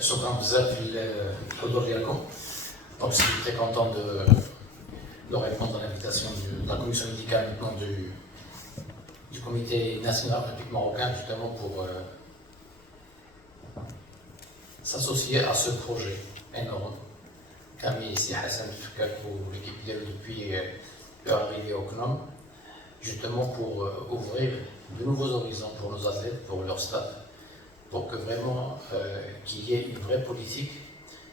شكرا بزاف للحضور ديالكم. Donc, je suis très content de répondre à l'invitation de la commission médicale maintenant du Comité national olympique marocain, justement pour s'associer à ce projet énorme qu'a mis ici Hassan Foucault pour l'équipe depuis arriver au CNOM, justement pour ouvrir de nouveaux horizons pour nos athlètes, pour leur stade, pour que vraiment qu'il y ait une vraie politique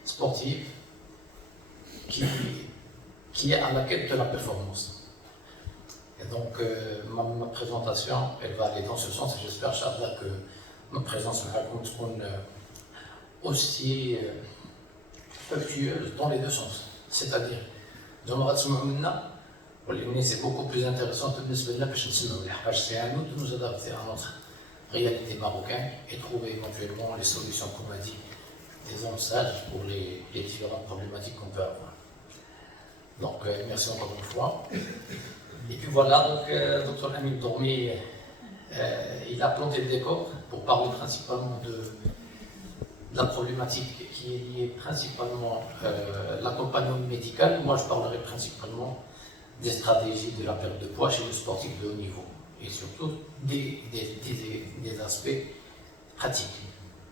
sportive qui est à la quête de la performance. Et donc ma présentation, elle va aller dans ce sens et j'espère, Inch'Allah, que ma présence va être aussi fructueuse dans les deux sens. C'est-à-dire, dans le Ratsumamina, c'est beaucoup plus intéressant que c'est à nous de nous adapter à notre réalité marocaine et trouver éventuellement les solutions, comme on a dit, des sages pour les différentes problématiques qu'on peut avoir. Donc, merci encore une fois. Et puis voilà, donc, Dr Amin Dormi, il a planté le décor pour parler principalement de la problématique qui est liée principalement à l'accompagnement médical. Moi, je parlerai principalement des stratégies de la perte de poids chez le sportif de haut niveau et surtout des aspects pratiques.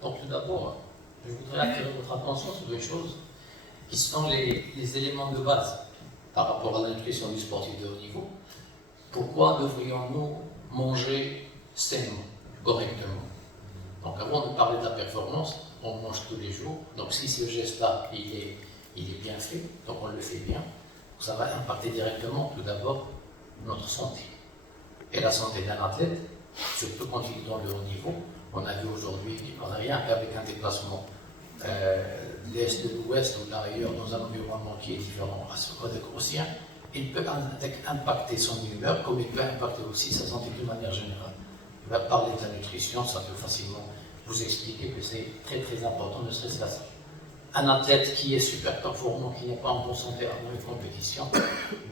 Donc, tout d'abord, je voudrais attirer votre attention sur deux choses qui sont les éléments de base par rapport à la nutrition du sportif de haut niveau. Pourquoi devrions-nous manger sainement, correctement? Donc, avant de parler de la performance, on mange tous les jours. Donc, si ce geste-là, il est bien fait, donc on le fait bien, ça va impacter directement, tout d'abord, notre santé. Et la santé d'un athlète, surtout quand il est dans le haut niveau, on a vu aujourd'hui, on n'a rien fait avec un déplacement de l'Est, de l'Ouest ou d'ailleurs dans un environnement qui est différent à ce sien, il peut impacter son humeur, comme il peut impacter aussi sa santé d'une manière générale. Il va parler de la nutrition, ça peut facilement vous expliquer que c'est très très important, ne serait-ce qu'à ça. Un athlète qui est super performant, qui n'est pas en bonne santé avant une compétition,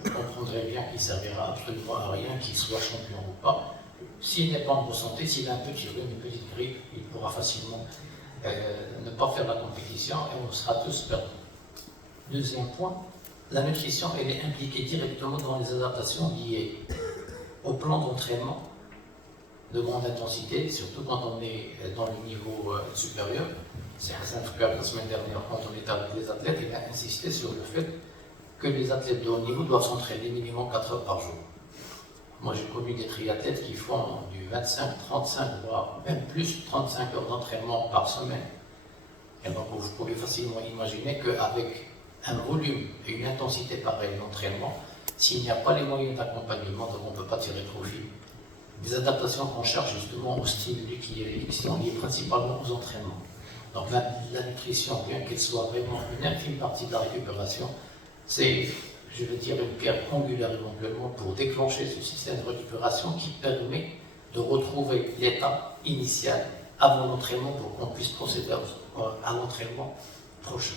vous comprendrez bien qu'il ne servira absolument à rien, qu'il soit champion ou pas. S'il n'est pas en bonne santé, s'il a un petit rhume, une petite grippe, il pourra facilement ne pas faire la compétition et on sera tous perdus. Deuxième point, la nutrition elle est impliquée directement dans les adaptations liées au plan d'entraînement de grande intensité, surtout quand on est dans le niveau supérieur. C'est Hassan Foucault, la semaine dernière, quand on était avec les athlètes, il a insisté sur le fait que les athlètes de haut niveau doivent s'entraîner minimum 4 heures par jour. Moi, j'ai connu des triathlètes qui font du 25, 35, voire même plus, 35 heures d'entraînement par semaine. Et donc, vous pouvez facilement imaginer qu'avec un volume et une intensité pareille d'entraînement, s'il n'y a pas les moyens d'accompagnement, donc on ne peut pas tirer profit. Des adaptations qu'on cherche justement au stimuli qui sont liés principalement aux entraînements. Donc la nutrition, bien qu'elle soit vraiment une infime partie de la récupération, c'est, je veux dire, une pierre angulaire éventuellement pour déclencher ce système de récupération qui permet de retrouver l'état initial avant l'entraînement pour qu'on puisse procéder à l'entraînement prochain.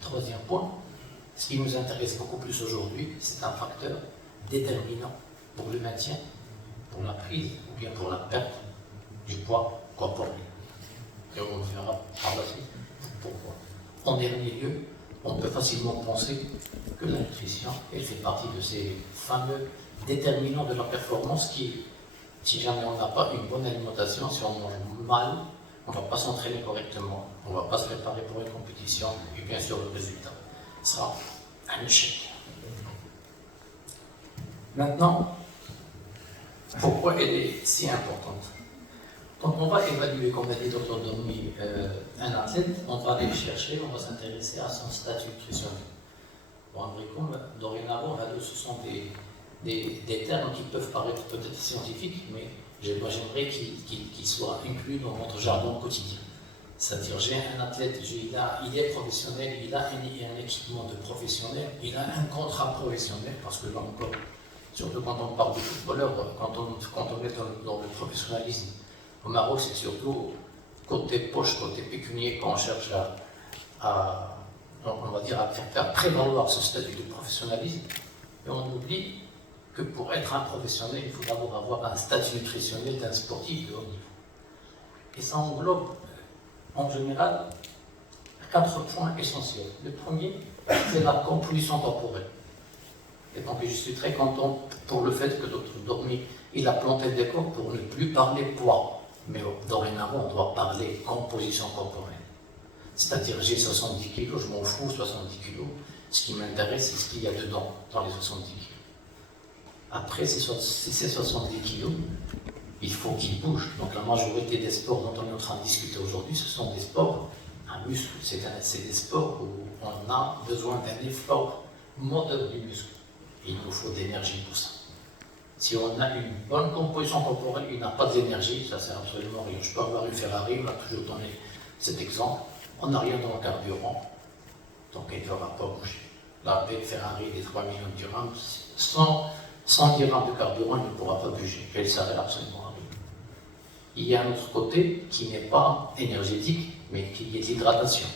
Troisième point, ce qui nous intéresse beaucoup plus aujourd'hui, c'est un facteur déterminant pour le maintien, pour la prise ou bien pour la perte du poids corporel. Et on verra par la suite pourquoi. En dernier lieu, on peut facilement penser que la nutrition, elle fait partie de ces fameux déterminants de la performance qui, si jamais on n'a pas une bonne alimentation, si on mange mal, on ne va pas s'entraîner correctement, on ne va pas se préparer pour une compétition et bien sûr le résultat sera un échec. Maintenant, pourquoi elle est si importante? Quand on va évaluer, comme l'a dit Dr Dormi, un athlète, on va aller chercher, on va s'intéresser à son statut nutritionnel. Pour un bricoum, dorénavant, ce sont des termes qui peuvent paraître peut-être scientifiques, mais j'aimerais qu'ils soient inclus dans notre jargon quotidien. C'est-à-dire, j'ai un athlète, il est professionnel, il a un équipement de professionnel, il a un contrat professionnel, parce que là encore, surtout quand on parle de footballeur, quand on est dans le professionnalisme, au Maroc, c'est surtout côté poche, côté pécunier, quand on cherche on va dire, à faire prévaloir ce statut de professionnalisme. Et on oublie que pour être un professionnel, il faut d'abord avoir un statut nutritionnel d'un sportif de haut niveau. Et ça englobe, en général, 4 points essentiels. Le premier, c'est la composition corporelle. Et donc, je suis très content pour le fait que Dr. Dormi, il a planté le décor pour ne plus parler poids. Mais dorénavant, on doit parler composition corporelle. C'est-à-dire, j'ai 70 kilos, je m'en fous, 70 kilos. Ce qui m'intéresse, c'est ce qu'il y a dedans, dans les 70 kilos. Après ces 70 kilos, il faut qu'ils bougent. Donc, la majorité des sports dont on est en train de discuter aujourd'hui, ce sont des sports à muscle. C'est des sports où on a besoin d'un effort moteur du muscle. Et il nous faut de l'énergie pour ça. Si on a une bonne composition corporelle, il n'a pas d'énergie, ça sert absolument rien. Je peux avoir une Ferrari, on a toujours donné cet exemple. On n'a rien dans le carburant, donc elle ne va pas bouger. La belle Ferrari des 3 millions de dirhams, sans dirhams de carburant, il ne pourra pas bouger. Elle ne sert absolument à rien. Il y a un autre côté qui n'est pas énergétique, mais qui est l'hydratation.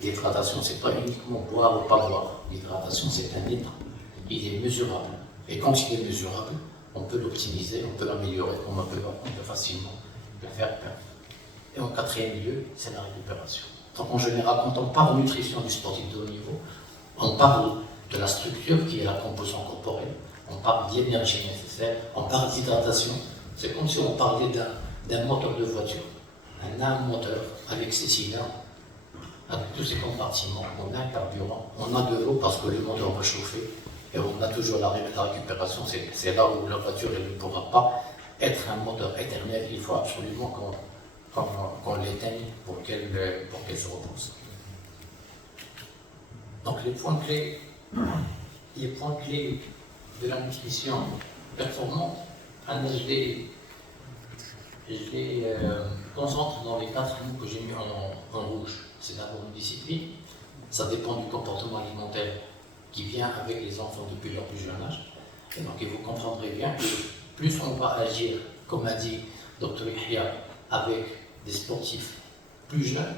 L'hydratation, ce n'est pas uniquement boire ou pas boire. L'hydratation, c'est un état. Il est mesurable. Et quand il est mesurable, on peut l'optimiser, on peut l'améliorer, on peut facilement le faire perdre. Et en quatrième lieu, c'est la récupération. Donc en général, quand on parle de nutrition du sportif de haut niveau, on parle de la structure qui est la composition corporelle, on parle de l'énergie nécessaire, on parle d'hydratation. C'est comme si on parlait d'un moteur de voiture. On a un moteur avec ses cylindres, avec tous ses compartiments, on a un carburant, on a de l'eau parce que le moteur va chauffer, et on a toujours la récupération. C'est là où la voiture ne pourra pas être un moteur éternel. Il faut absolument qu'on l'éteigne pour qu'elle se repose. Donc les points clés de la nutrition performante, je les concentre dans les 4 mots que j'ai mis en rouge. C'est d'abord une discipline, ça dépend du comportement alimentaire qui vient avec les enfants depuis leur plus jeune âge. Et donc vous comprendrez bien que plus on va agir, comme a dit Dr. Yahya, avec des sportifs plus jeunes,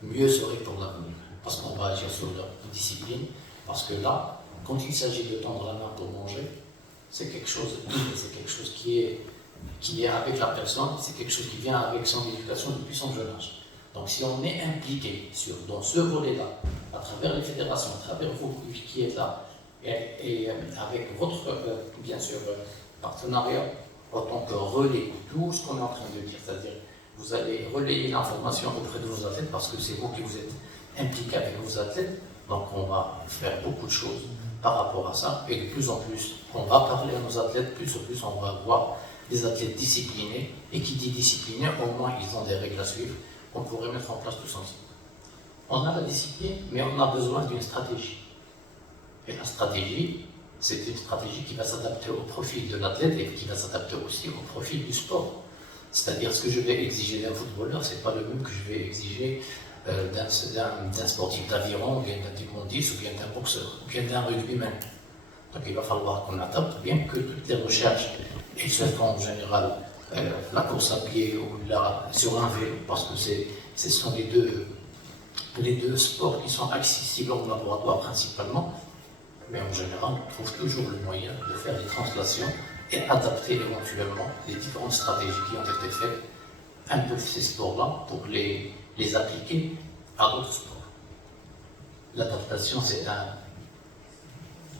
mieux serait pour l'avenir. Parce qu'on va agir sur leur discipline, parce que là, quand il s'agit de tendre la main pour manger, c'est quelque chose c'est quelque chose qui est avec la personne, c'est quelque chose qui vient avec son éducation depuis son jeune âge. Donc si on est impliqué dans ce volet-là, à travers les fédérations, à travers vous qui êtes là, et avec votre, bien sûr, partenariat, en tant que relais, tout ce qu'on est en train de dire, c'est-à-dire vous allez relayer l'information auprès de vos athlètes parce que c'est vous qui vous êtes impliqués avec vos athlètes, donc on va faire beaucoup de choses par rapport à ça, et de plus en plus, on va parler à nos athlètes, plus en plus on va avoir des athlètes disciplinés, et qui dit disciplinés, au moins ils ont des règles à suivre, qu'on pourrait mettre en place tous ensemble. On a la discipline, mais on a besoin d'une stratégie. Et la stratégie, c'est une stratégie qui va s'adapter au profil de l'athlète et qui va s'adapter aussi au profil du sport. C'est-à-dire, ce que je vais exiger d'un footballeur, ce n'est pas le même que je vais exiger d'un sportif d'aviron, ou bien d'un taekwondiste, ou bien d'un boxeur, ou bien d'un rugbyman. Donc il va falloir qu'on adapte, bien que toutes les recherches, elles se font en général la course à pied ou sur un vélo, parce que ce sont les deux sports qui sont accessibles en laboratoire principalement, mais en général, on trouve toujours le moyen de faire des translations et adapter éventuellement les différentes stratégies qui ont été faites, un peu ces sports-là, pour les appliquer à d'autres sports. L'adaptation, c'est un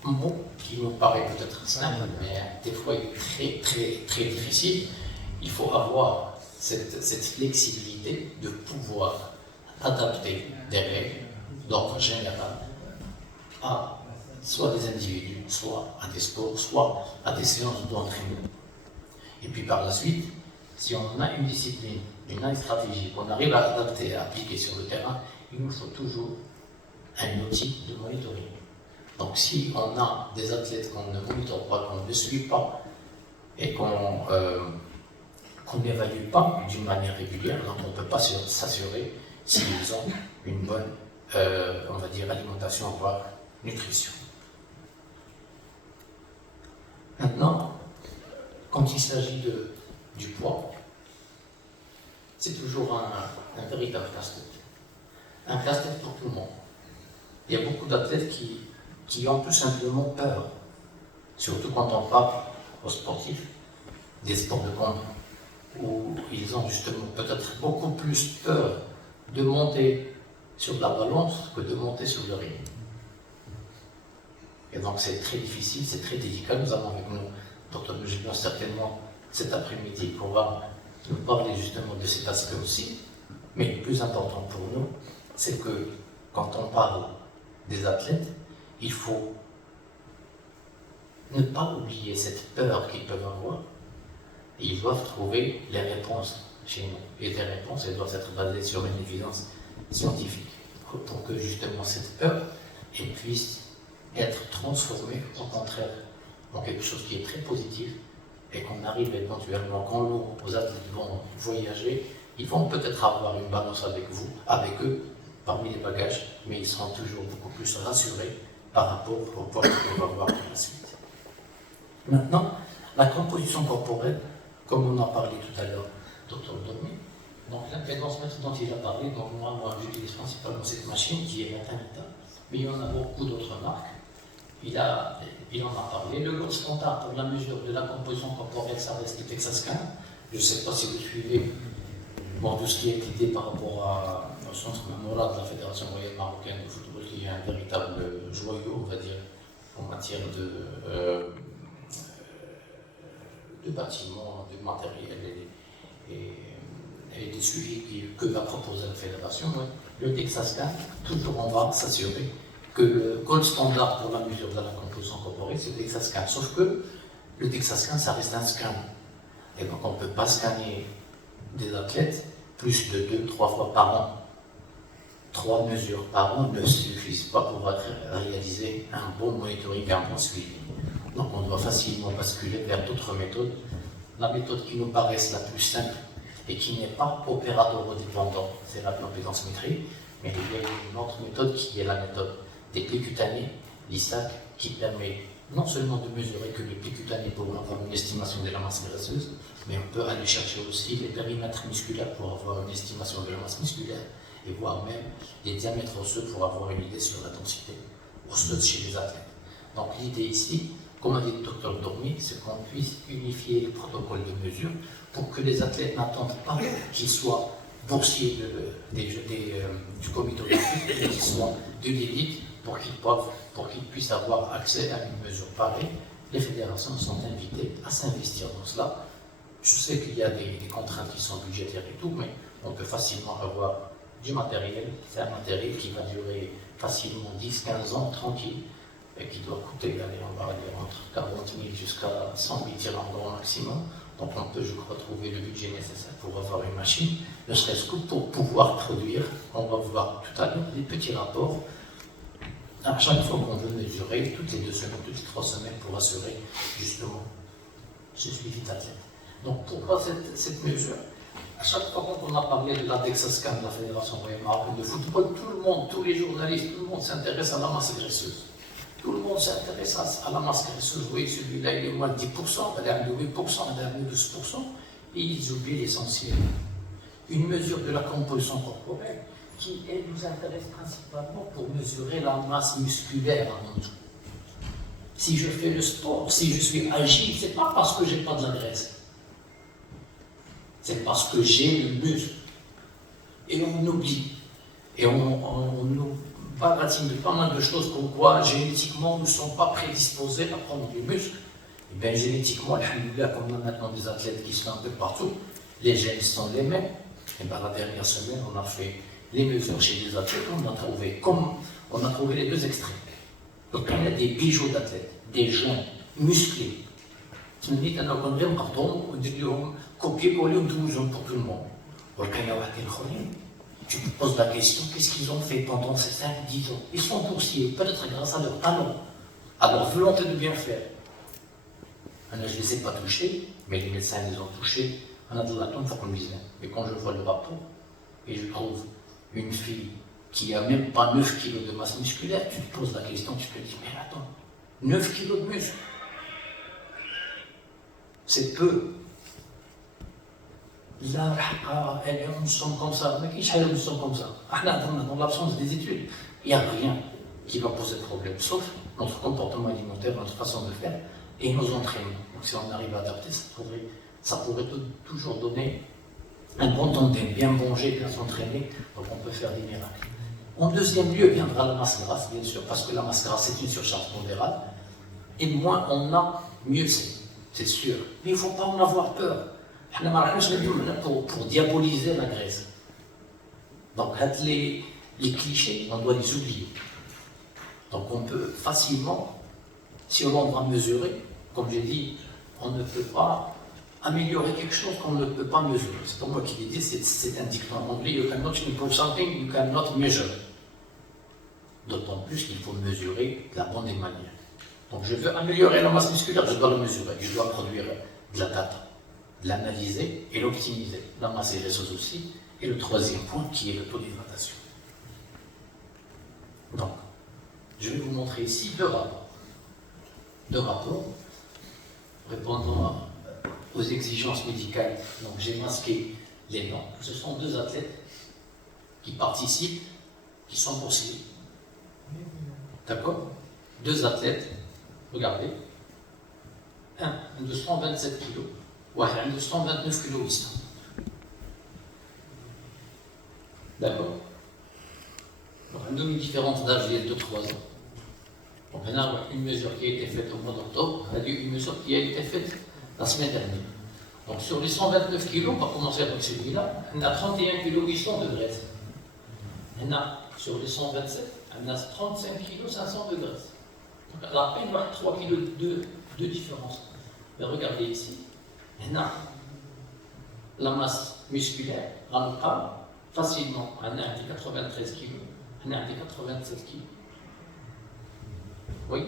mot qui nous paraît peut-être simple, mais des fois il est très, très, très difficile. Il faut avoir cette flexibilité de pouvoir adapter des règles d'ordre général à soit des individus, soit à des sports, soit à des séances d'entraînement. Et puis par la suite, si on a une discipline, une stratégie qu'on arrive à adapter et à appliquer sur le terrain, il nous faut toujours un outil de monitoring. Donc si on a des athlètes qu'on ne monitore pas, qu'on ne suit pas et qu'on n'évalue pas d'une manière régulière, donc on ne peut pas s'assurer s'ils ont une bonne, on va dire, alimentation, voire nutrition. Maintenant, quand il s'agit du poids, c'est toujours un véritable casse-tête. Un casse-tête pour tout le monde. Il y a beaucoup d'athlètes qui ont tout simplement peur, surtout quand on parle aux sportifs des sports de combat. où ils ont justement peut-être beaucoup plus peur de monter sur la balance que de monter sur le ring. Et donc c'est très difficile, c'est très délicat. Nous avons avec nous Dr Mujibin certainement cet après-midi qu'on va nous parler justement de cet aspect aussi. Mais le plus important pour nous, c'est que quand on parle des athlètes, il faut ne pas oublier cette peur qu'ils peuvent avoir. Ils doivent trouver les réponses chez nous. Et les réponses, elles doivent être basées sur une évidence scientifique pour que justement cette peur, elle puisse être transformée au contraire en quelque chose qui est très positif et qu'on arrive éventuellement, quand nos athlètes vont voyager, ils vont peut-être avoir une balance avec eux, parmi les bagages, mais ils seront toujours beaucoup plus rassurés par rapport au poids qu'on va voir par la suite. Maintenant, la composition corporelle, comme on en parlait tout à l'heure, Dr Dormi, donc l'impédance dont il a parlé, donc moi j'utilise principalement cette machine qui est Matamita, mais il y en a beaucoup d'autres marques. Il en a parlé. Le gold standard pour la mesure de la composition corporelle, ça reste le Texas 15. Je ne sais pas si vous suivez tout ce qui est idée par rapport au centre mémorable de la Fédération royale marocaine de football, qui est un véritable joyau, on va dire, en matière de bâtiments, de matériel et des suivis que va proposer la Fédération. Le Texas 15, toujours on va s'assurer que le gold standard pour la mesure de la composition corporelle, c'est le Texas 15. Sauf que le Texas 15, ça reste un scan. Et donc on ne peut pas scanner des athlètes plus de 2-3 fois par an. 3 mesures par an ne suffisent pas pour réaliser un bon monitoring, un bon suivi. Donc on doit facilement basculer vers d'autres méthodes. La méthode qui nous paraît la plus simple et qui n'est pas opérateur-dépendante, c'est la pédance-métrie, mais il y a une autre méthode qui est la méthode des plis cutanés, l'ISAC, qui permet non seulement de mesurer que les plis cutanés pour avoir une estimation de la masse graisseuse, mais on peut aller chercher aussi les périmètres musculaires pour avoir une estimation de la masse musculaire, et voire même les diamètres osseux pour avoir une idée sur la densité osseuse chez les athlètes. Donc l'idée ici, comme a dit le Dr Dormi, c'est qu'on puisse unifier le protocole de mesure pour que les athlètes n'attendent pas qu'ils soient boursiers du comité olympique, mais qu'ils soient de l'élite pour qu'ils puissent avoir accès à une mesure pareille. Les fédérations sont invitées à s'investir dans cela. Je sais qu'il y a des contraintes qui sont budgétaires et tout, mais on peut facilement avoir du matériel. C'est un matériel qui va durer facilement 10-15 ans tranquille et qui doit coûter, on va dire, entre 40 000 jusqu'à 100 000 dirhams grand maximum. Donc on peut, je crois, trouver le budget nécessaire pour avoir une machine, ne serait-ce que pour pouvoir produire. On va voir tout à l'heure des petits rapports à chaque fois qu'on veut mesurer, toutes les 2 semaines, toutes les 3 semaines, pour assurer justement ce suivi d'athlète. Donc pourquoi cette mesure? À chaque fois qu'on a parlé de la Texas 15 de la Fédération royale marocaine de football, tout le monde, tous les journalistes, tout le monde s'intéresse à la masse graisseuse. Tout le monde s'intéresse à la masse graisseuse. Vous voyez, celui-là, il est moins de 10%, il est à 8%, il est à 12%, et ils oublient l'essentiel. Une mesure de la composition corporelle qui, elle, nous intéresse principalement pour mesurer la masse musculaire avant tout. Si je fais le sport, si je suis agile, ce n'est pas parce que je n'ai pas de la graisse. C'est parce que j'ai le muscle. Et on oublie. Et on nous baratine de pas mal de choses comme quoi, génétiquement, nous ne sommes pas prédisposés à prendre du muscle. Et bien, génétiquement, alhamdoulilah, comme on a maintenant des athlètes qui sont un peu partout, les gènes sont les mêmes. Et bien, la dernière semaine, on a fait les mesures chez les athlètes, on a trouvé les 2 extrêmes. Donc, on a des bijoux d'athlètes, des jeunes, musclés. Tu me dis qu'on a un carton, on dit copier-coller ou pour tout le monde. Tu te poses la question, qu'est-ce qu'ils ont fait pendant ces 5-10 ans? Ils sont boursiers, peut-être grâce à leur talent, à leur volonté de bien faire. Je ne les ai pas touchés, mais les médecins les ont touchés. On a de la tombe pour qu'on dise. Et quand je vois le rapport, et je trouve une fille qui n'a même pas 9 kilos de masse musculaire, tu te poses la question, tu te dis, mais attends, 9 kilos de muscle, c'est peu. Là, nous sommes comme ça, mais qui nous sommes comme ça? Dans l'absence des études, il n'y a rien qui va poser problème, sauf notre comportement alimentaire, notre façon de faire et nos entraînements. Donc si on arrive à adapter, ça devrait ça pourrait toujours donner un bon tandem, bien manger, bien s'entraîner, donc on peut faire des miracles. En deuxième lieu viendra la masse grasse, bien sûr, parce que la masse grasse c'est une surcharge pondérale, et moins on a, mieux c'est sûr. Mais il ne faut pas en avoir peur. Pour diaboliser la graisse. Donc les clichés, on doit les oublier. Donc on peut facilement, si on va mesurer, comme j'ai dit, on ne peut pas améliorer quelque chose qu'on ne peut pas mesurer. C'est pas moi qui l'ai dit, c'est un dicton anglais, you cannot improve something, you cannot measure. D'autant plus qu'il faut mesurer de la bonne manière. Donc je veux améliorer la masse musculaire, je dois la mesurer, je dois produire de la data, l'analyser et l'optimiser. La masse graisseuse aussi. Et le troisième point qui est le taux d'hydratation. Donc, je vais vous montrer ici deux rapports. Deux rapports répondant aux exigences médicales. Donc j'ai masqué les noms. Ce sont deux athlètes qui participent, qui sont poursuivis. D'accord? Deux athlètes, regardez. Un de 127 kg, ou un de 129 kg 800. D'accord? Donc, on a une différence d'âge de 3 ans. Donc, on a une mesure qui a été faite au mois d'octobre, on a une mesure qui a été faite la semaine dernière. Donc, sur les 129 kg, on va commencer avec celui-là, on a 31 kg 800 de graisse. On a, sur les 127, on a 35 kg 500 de graisse. Donc, on a à peine 3 kg de différence. Mais regardez ici, on a la masse musculaire, la facilement, on a des 93 kg, on a des 87 kg. Oui.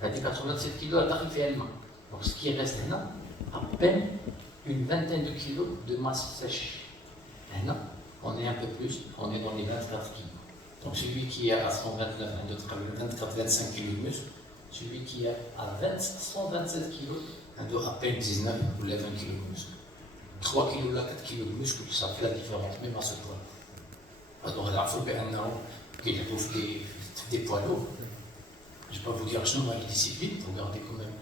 On a des 87 kg à tarif réellement. Donc ce qui reste là, à peine une vingtaine de kilos de masse sèche. Maintenant, on est un peu plus, on est dans les 24 kg. Donc celui qui est à 129, 24-25 kg de muscle, celui qui est à 127 kg, on doit à peine 19 ou 20 kg de muscle. 3 kg là, 4 kg de muscle, ça fait la différence, même à ce point. Alors, il faut qu'il trouve des poids lourds. Je ne vais pas vous dire que je n'ai pas les disciplines, pour garder quand même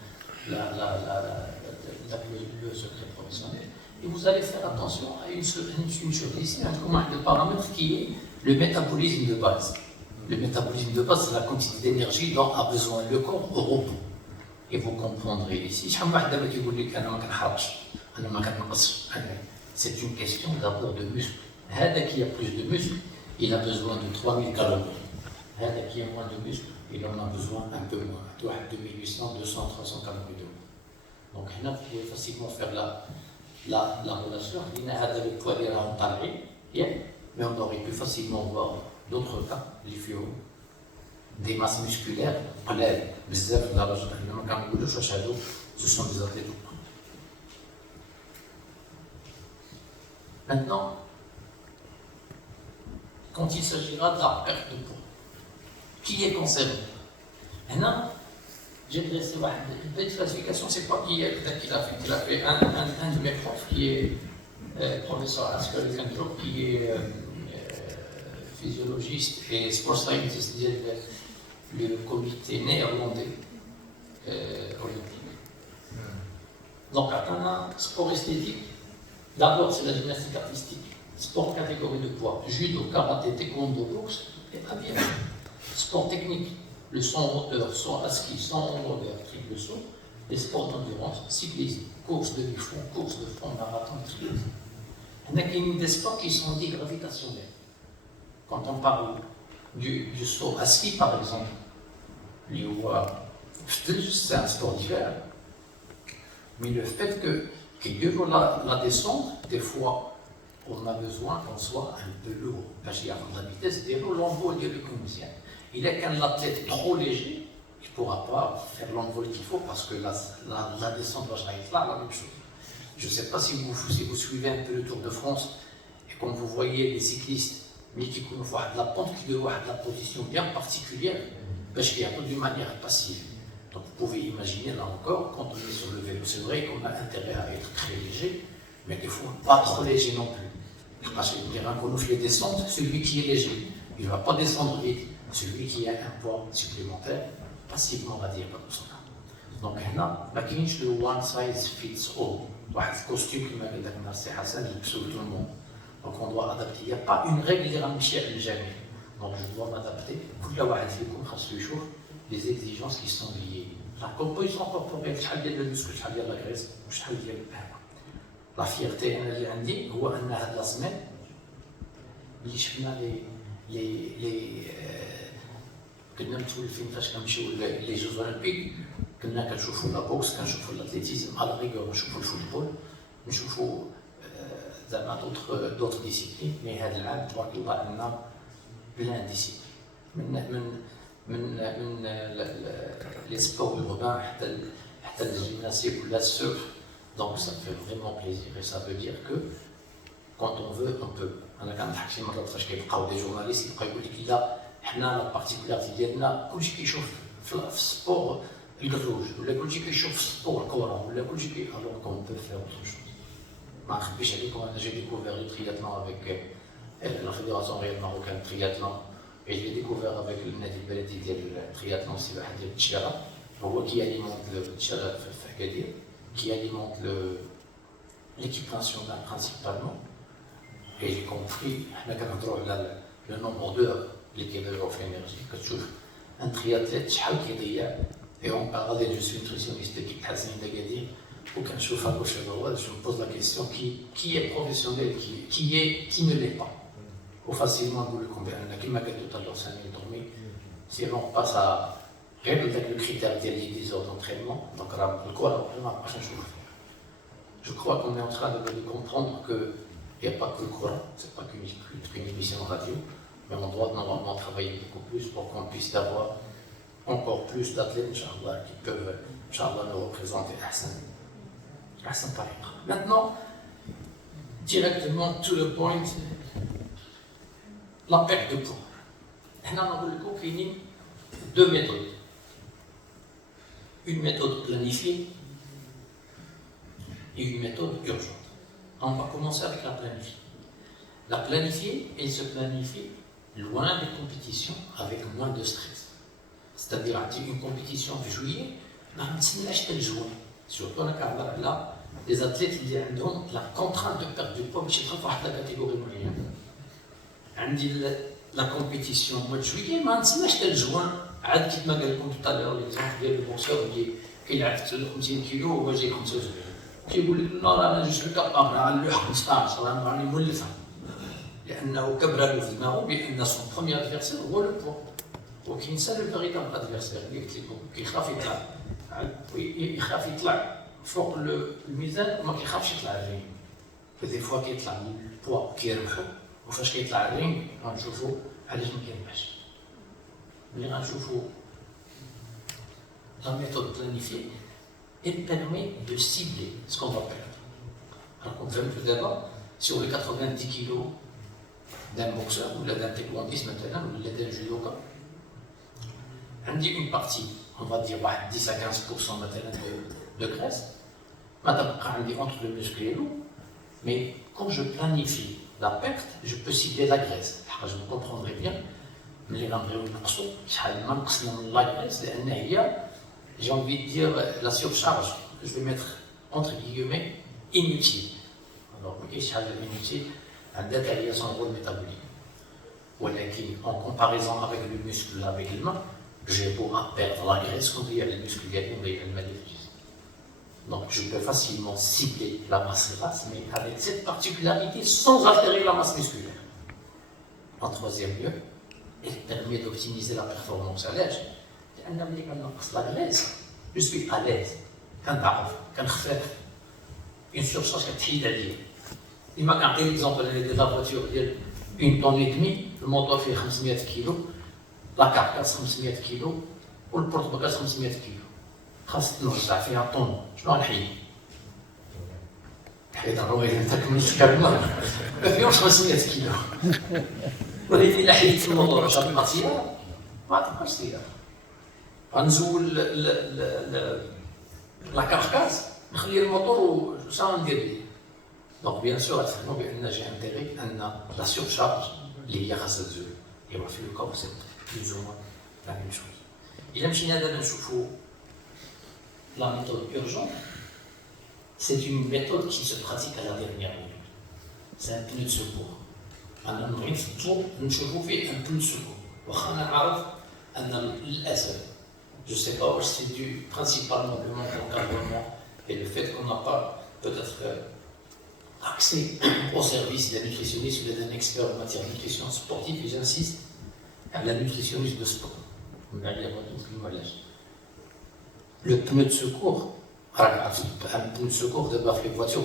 le secret professionnel. Et vous allez faire attention à une chose ici, un paramètre qui est le métabolisme de base. Le métabolisme de base, c'est la quantité d'énergie dont a besoin le corps au repos. Et vous comprendrez ici, c'est une question d'abord de muscle. Hada qui a plus de muscles, il a besoin de 3000 calories. Hada qui a moins de muscles, il en a besoin un peu moins. 2800, 200, 300 calories de moins. Donc là, vous pouvez facilement faire la relation. Il y a le poids mais on aurait pu facilement voir d'autres cas, les fioles, des masses musculaires, ce sont des athlètes. Maintenant, quand il s'agira de la perte de poids, qui est concerné? Maintenant, j'ai dressé une petite classification, c'est quoi qui a fait? Il a fait un de mes profs qui est professeur Asker Lefendrop, qui est physiologiste et sport scientist le comité néerlandais olympique. Donc, on a sport esthétique. D'abord, c'est la gymnastique artistique, sport catégorie de poids, judo, karaté, taekwondo, boxe, et très bien. Sport technique, le saut en hauteur, saut à ski, saut en longueur, triple saut, les sports d'endurance, cyclisme, course de fond, course de fond, marathon, triathlon. Il y a des sports qui sont dits gravitationnels. Quand on parle du saut à ski, par exemple, c'est un sport d'hiver, mais le fait qu'il y ait la descente, des fois, on a besoin qu'on soit un peu lourd. Parce qu'il y a la vitesse des lourds, l'envol et le combien. Il est qu'un athlète trop léger, il ne pourra pas faire l'envol qu'il faut parce que la descente va être là, la même chose. Je ne sais pas si vous suivez un peu le Tour de France et quand vous voyez les cyclistes, mais qui voient de la pente, qui doivent avoir de la position bien particulière, parce qu'il y a d'une manière passive. Donc vous pouvez imaginer là encore, quand on est sur le vélo, c'est vrai qu'on a intérêt à être très léger, mais des fois pas trop léger non plus. Parce qu'il dira qu'on ouvre les descentes, celui qui est léger, il ne va pas descendre vite. Celui qui a un poids supplémentaire, passivement on va dire comme ça. دونك هنا ما كاينش لو وان سايز فيتس اول واحد الكوستيم كما قال لك الناس سي حسن لبسو تو المون دونك اون دوا ادابتي يا با اون ريغل اللي غنمشي على الجميع دونك جو دوا مادابتي كل واحد فيكم خاصو يشوف لي زيكزيجونس كي سون ليي لا كومبوزيسيون كوربوريل شحال ديال المسكل شحال ديال لاغريس وشحال ديال هذا لا فيرتي انا اللي عندي هو ان هاد لا سمين اللي شفنا لي كنا متولفين فاش كنمشيو لي جوز اولمبيك كنا كنشوفوا لا بوكس كنشوفوا الاتليتيزم على ريغور نشوفوا الفوتبول نشوفوا زعما دوطخ ديسيبلين مي هذا العام تبارك الله عندنا بلان ديسيبلين من لي سبور اوربان حتى الجيمناستيك ولا السيرف دونك سا في فريمون بليزير اي سا فو دير كو كونت اون فو اون بو انا كنضحك شي مرات فاش كيبقاو دي جورناليست يبقى يقول لك لا حنا لا بارتيكولاريتي ديالنا كلشي كيشوف في السبور الكروج ولا كلشي كيشوف في السبور الكره ولا كلشي الوغ كون بو فير اوتر شوز ما نخبيش عليكم انا جي ديكوفير لو ترياتلون افيك لا فيدراسيون ريال ماروكان ترياتلون et je l'ai découvert avec النادي البلدي ديال الترياتلون السباحه ديال التشاره هو كي اليمونت التشاره في اكادير كي اليمونت l'équipe nationale principalement et j'ai compris حنا كنهضروا على لو نومبر دور اللي كيضيعوا في انرجي كتشوف ان ترياتليت شحال كيضيع et en parallèle je suis nutritionniste équipe حسين داكادير وكنشوف à gauche et à droite je me pose la question qui est professionnel qui ne l'est pas وفاسيلمون نقول لكم بان كما قلت طلع سامي dormi si on passe à غير داك لو كريتير ديال لي ديزور دونترينمون دونك راه الكره ما بقاش نشوف فيها je crois qu'on est en train de comprendre que il n'y a pas que le Coran, c'est pas qu'une émission radio, mais on doit normalement travailler beaucoup plus pour qu'on puisse avoir encore plus d'athlètes, Inch'Allah, qui peuvent, Inch'Allah, nous représenter Hassan Tariq. Maintenant, directement to the point, la perte de poids. On a deux méthodes. Une méthode planifiée et une méthode urgente. On va commencer avec la planifiée. La planifiée, elle se planifie loin des compétitions avec moins de stress. C'est-à-dire, une compétition en juillet, on ne l'achète le juin. Surtout là, les athlètes qui ont la contrainte de perdre du poids, c'est très fort la catégorie moyenne. La compétition au mois de juillet, on ne l'achète le juin. Comme je l'ai dit tout à l'heure, l'exemple du boxeur qui a 50 kg ou j'ai 75 kg. كيقول لك لا انا جو سوي كابابل على 15 راني مولفها لانه كبر له في دماغه بان سون بروميير ادفيرسير هو لو بوا وكينسى لو فيريتابل ادفيرسير اللي قلت لكم يخاف يطلع فوق الميزان وما كيخافش يطلع الرينغ فدي فوا كيطلع البوا كيربحو وفاش كيطلع الرينغ غنشوفو علاش ما كيربحش ملي غنشوفو لا ميثود بلانيفي elle permet de cibler ce qu'on va perdre. Alors qu'on fait un peu d'abord sur les 90 kg d'un boxeur ou d'un taekwondiste maintenant ou d'un judoka. On dit une partie, on va dire 10 à 15% maintenant de graisse. Maintenant, on dit entre le muscle et l'eau. Mais quand je planifie la perte, je peux cibler la graisse. Je vous comprendrai bien. Mais les embryons de morceaux, la graisse, j'ai envie de dire la surcharge, je vais mettre entre guillemets inutile. Alors, qu'est-ce qu'il y a inutile? Un détail à son rôle métabolique. En comparaison avec le muscle, avec le main, j'ai beau perdre la graisse quand il y a le muscle, il y a le maléfice. Donc, je peux facilement cibler la masse grasse, mais avec cette particularité sans altérer la masse musculaire. En troisième lieu, elle permet d'optimiser la performance à l'âge. أنا ملي كنقص لا غريس جو سوي أليز كنضعف كنخفف اون سورشارج كتحيد عليا ديما كنعطي ليكزومبل انا ديال لا فواتور ديال اون طون اي دمي الموطور فيه 500 كيلو لا كاركاس 500 كيلو والبورتباكاس 500 كيلو خاص نرجع فيها طون شنو غنحيد؟ نحيد الرويضه نتا كملت كامله ما فيهمش 500 كيلو ولكن إلا حيدت الموطور باش تبقى سياره ما تبقاش سياره غنزول لا كاركاس نخلي الموتور وشنو ندير بيه دونك بيان سور غتفهموا بان جي انتيغي ان لا سورشارج اللي هي خاصها تزول ايوا في لو كونسيبت بلوز او موان لا ميم شوز الا مشينا دابا نشوفوا la méthode urgente, c'est une méthode qui se pratique à la dernière minute. C'est un pneu de secours. أنا نبغي نفضلو نشوفو فيه un pneu de secours. واخا نعرف أن للأسف je sais pas واش c'est dû principalement le manque d'encadrement et le fait qu'on n'a pas peut-être accès au service d'un nutritionniste ou d'un expert en matière de nutrition sportive, et j'insiste, à la nutritionniste de sport. Le pneu de secours, un pneu de secours d'abord les voitures,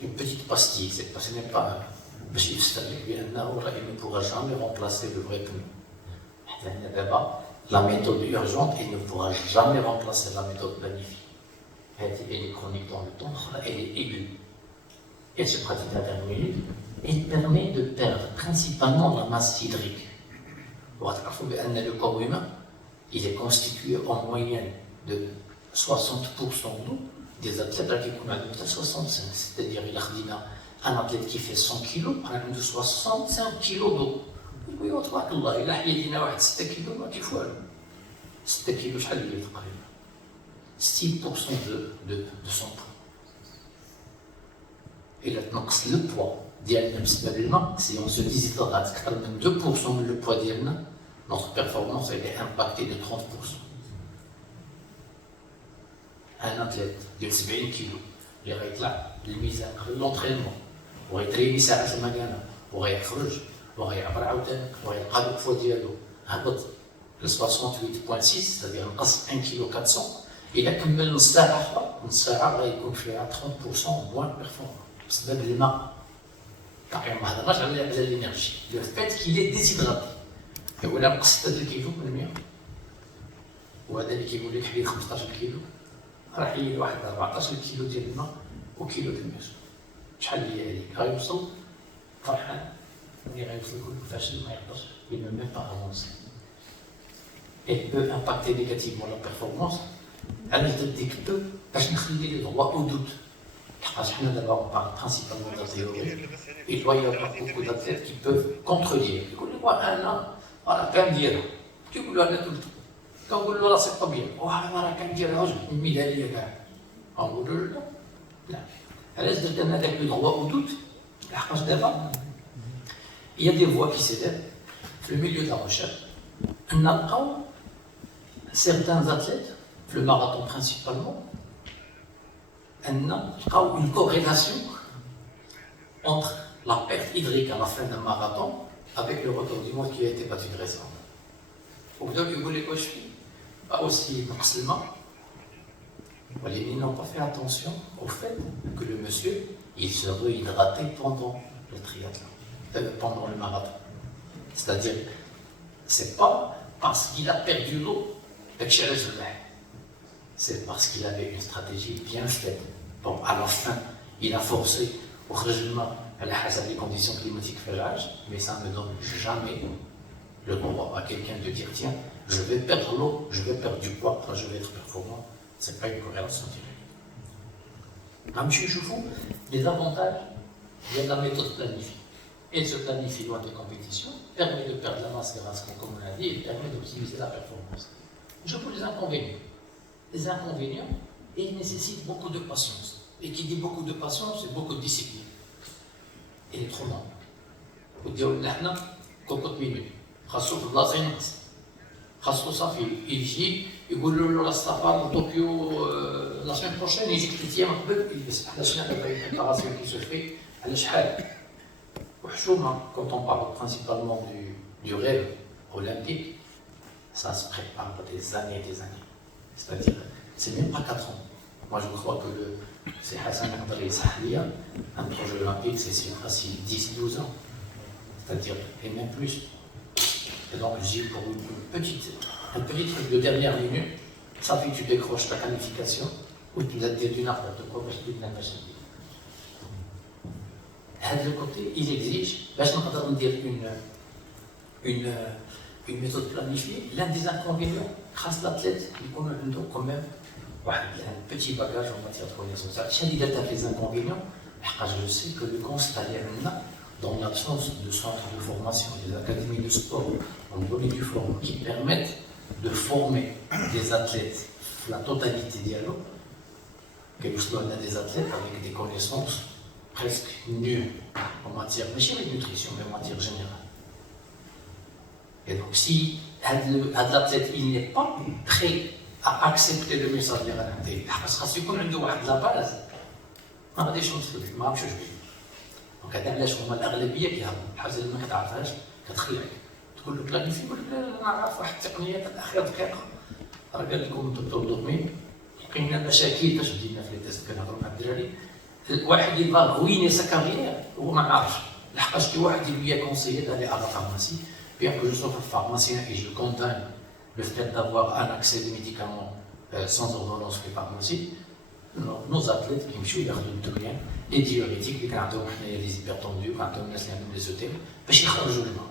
une petite pastille, ce n'est pas il ne pourra jamais remplacer le vrai pneu. La méthode urgente, elle ne pourra jamais remplacer la méthode planifiée. Elle est chronique dans le temps, elle est aiguë. Elle se pratique à la dernière minute. Elle permet de perdre principalement la masse hydrique. Le corps humain, il est constitué en moyenne de 60% d'eau. Des athlètes qui ont 65, c'est-à-dire un athlète qui fait 100 kg, on a 65 kg d'eau. Oui, on voit Allah, il a dit 6 kg, ما كيف والو. 6 kg شحال هي تقريبا 6% de son poids. إلا تنقص le poids ديالنا بالنسبة للماء, si on se déshydrate أكثر من 2% من le poids ديالنا, notre performance elle est impactée de 30%. Un athlète de 70 kg اللي غيطلع للميزان قبل l'entraînement وغيتريني ساعات المكانه وغيخرج وغيعبر عاوتاني وغيلقى لو البوا ديالو هبط ل 68.6, c'est-à-dire نقص 1 كيلو 400. إلا كمل نص ساعة أخرى, نص ساعة غيكون فيها 30% موان بيرفورمون بسبب الماء. طبعا ما هضرناش على الانرجي، لو فات كي لي ديزيدراتي. ولا نقص 3 كيلو من 100 وهذا اللي كيقول لك حيد 15 كيلو راه حيد واحد 14 كيلو ديال الماء وكيلو ديال الماء. شحال هي هذيك؟ غيوصل فرحان ملي غيوصل يقول لك فاشل ما يقدرش، il ne peut même pas avancer. Elle peut impacter négativement la performance. علاش تديك peu باش نخلي لي droit au doute. Parce que d'abord on parle principalement de la théorie. Il doit y avoir beaucoup d'athlètes qui peuvent contredire. يقول لك un an راه كان ديالها. كيقولوا لنا tout le temps. كنقول له راه سي با بيان، راه كان ديالها جوج الميداليه كاع. نقولوا له لا. علاش درت انا هذاك لو droit au doute؟ لحقاش دابا il y a des voix qui s'élèvent في le milieu de la recherche. نلقاو certains athlètes, le marathon principalement, une corrélation entre la perte hydrique à la fin d'un marathon avec le record du monde qui a été battu récemment. Au bout du bout, les coachs, pas aussi maximum. Ils n'ont pas fait attention au fait que le monsieur, il se réhydratait pendant le triathlon, pendant le marathon. C'est-à-dire, c'est pas parce qu'il a perdu l'eau. C'est parce qu'il avait une stratégie bien faite. Bon, à la fin, il a forcé au régiment à les conditions climatiques faisages, mais ça ne donne jamais le droit à quelqu'un de dire tiens, je vais perdre l'eau, je vais perdre du poids, je vais être performant. Ce n'est pas une corrélation directe. M. Choufou, les avantages de la méthode planifiée. Elle se planifie loin des compétitions, permet de perdre la masse grasse, comme on l'a dit, et permet d'optimiser la performance. Je vous les inconvénients. Les inconvénients, ils nécessitent beaucoup de patience. Et qui dit beaucoup de patience, c'est beaucoup de discipline. Il est trop long. Vous dites, nous, cocotte minute. خاصو في بلاصه ينقص. خاصو صافي يجي يقول له السفر لطوكيو لا سيمين بروشين يجيك 3 ايام قبل يلبس. علاش هذا البريباراسيون كي سو في على شحال؟ وحشومه quand on parle principalement du rêve olympique. Ça se prépare des années et des années. C'est-à-dire, c'est même pas 4 ans. Moi, je crois que c'est Hassan Akbari Sahlia, un projet olympique, c'est facile 10-12 ans. C'est-à-dire, et même plus. Et donc, j'ai pour un petit truc de dernière minute, ça fait que tu décroches ta qualification, ou tu as dit du n'importe quoi, parce que tu n'as pas choisi. De l'autre côté, il exige, là, je vais dire une méthode planifiée. L'un des inconvénients, grâce à l'athlète, il a quand même un petit bagage en matière de connaissance. Il a les inconvénients, je sais que le constat est dans l'absence de centres de formation, des académies de sport, en bonne du forum, qui permettent de former des athlètes, la totalité dialogue, que nous avons des athlètes avec des connaissances presque nulles en matière, mais pas de nutrition, mais en matière générale. Et donc, si l'athlète n'est pas prêt à accepter le message de la santé, parce que si on a la base, ما غاديش نوصل لك، ما عرفتش واش بيه. دونك هذا علاش هما الاغلبيه كيهربوا الحاجه اللي ما كتعرفهاش كتخلعك تقول له بلانيفي يقول لك لا لا انا عارف واحد التقنيه تاع اخر دقيقه راه قال لكم الدكتور دومين لقينا مشاكل فاش بدينا في لي تيست كنهضروا مع الدراري واحد يبغى غويني سا كارير هو ما عارفش لحقاش كي واحد يلي كونسيي d'aller à la pharmacie bien que je sois pharmacien et je condamne le fait d'avoir un accès des médicaments sans ordonnance في pharmacie. Nos athlètes qui مشيو ياخذوا الدنيا لي ديوريتيك اللي كنعطيوهم حنايا لي زيبرتوندو كنعطيوهم الناس اللي عندهم لي زوتيل باش يخرجوا الماء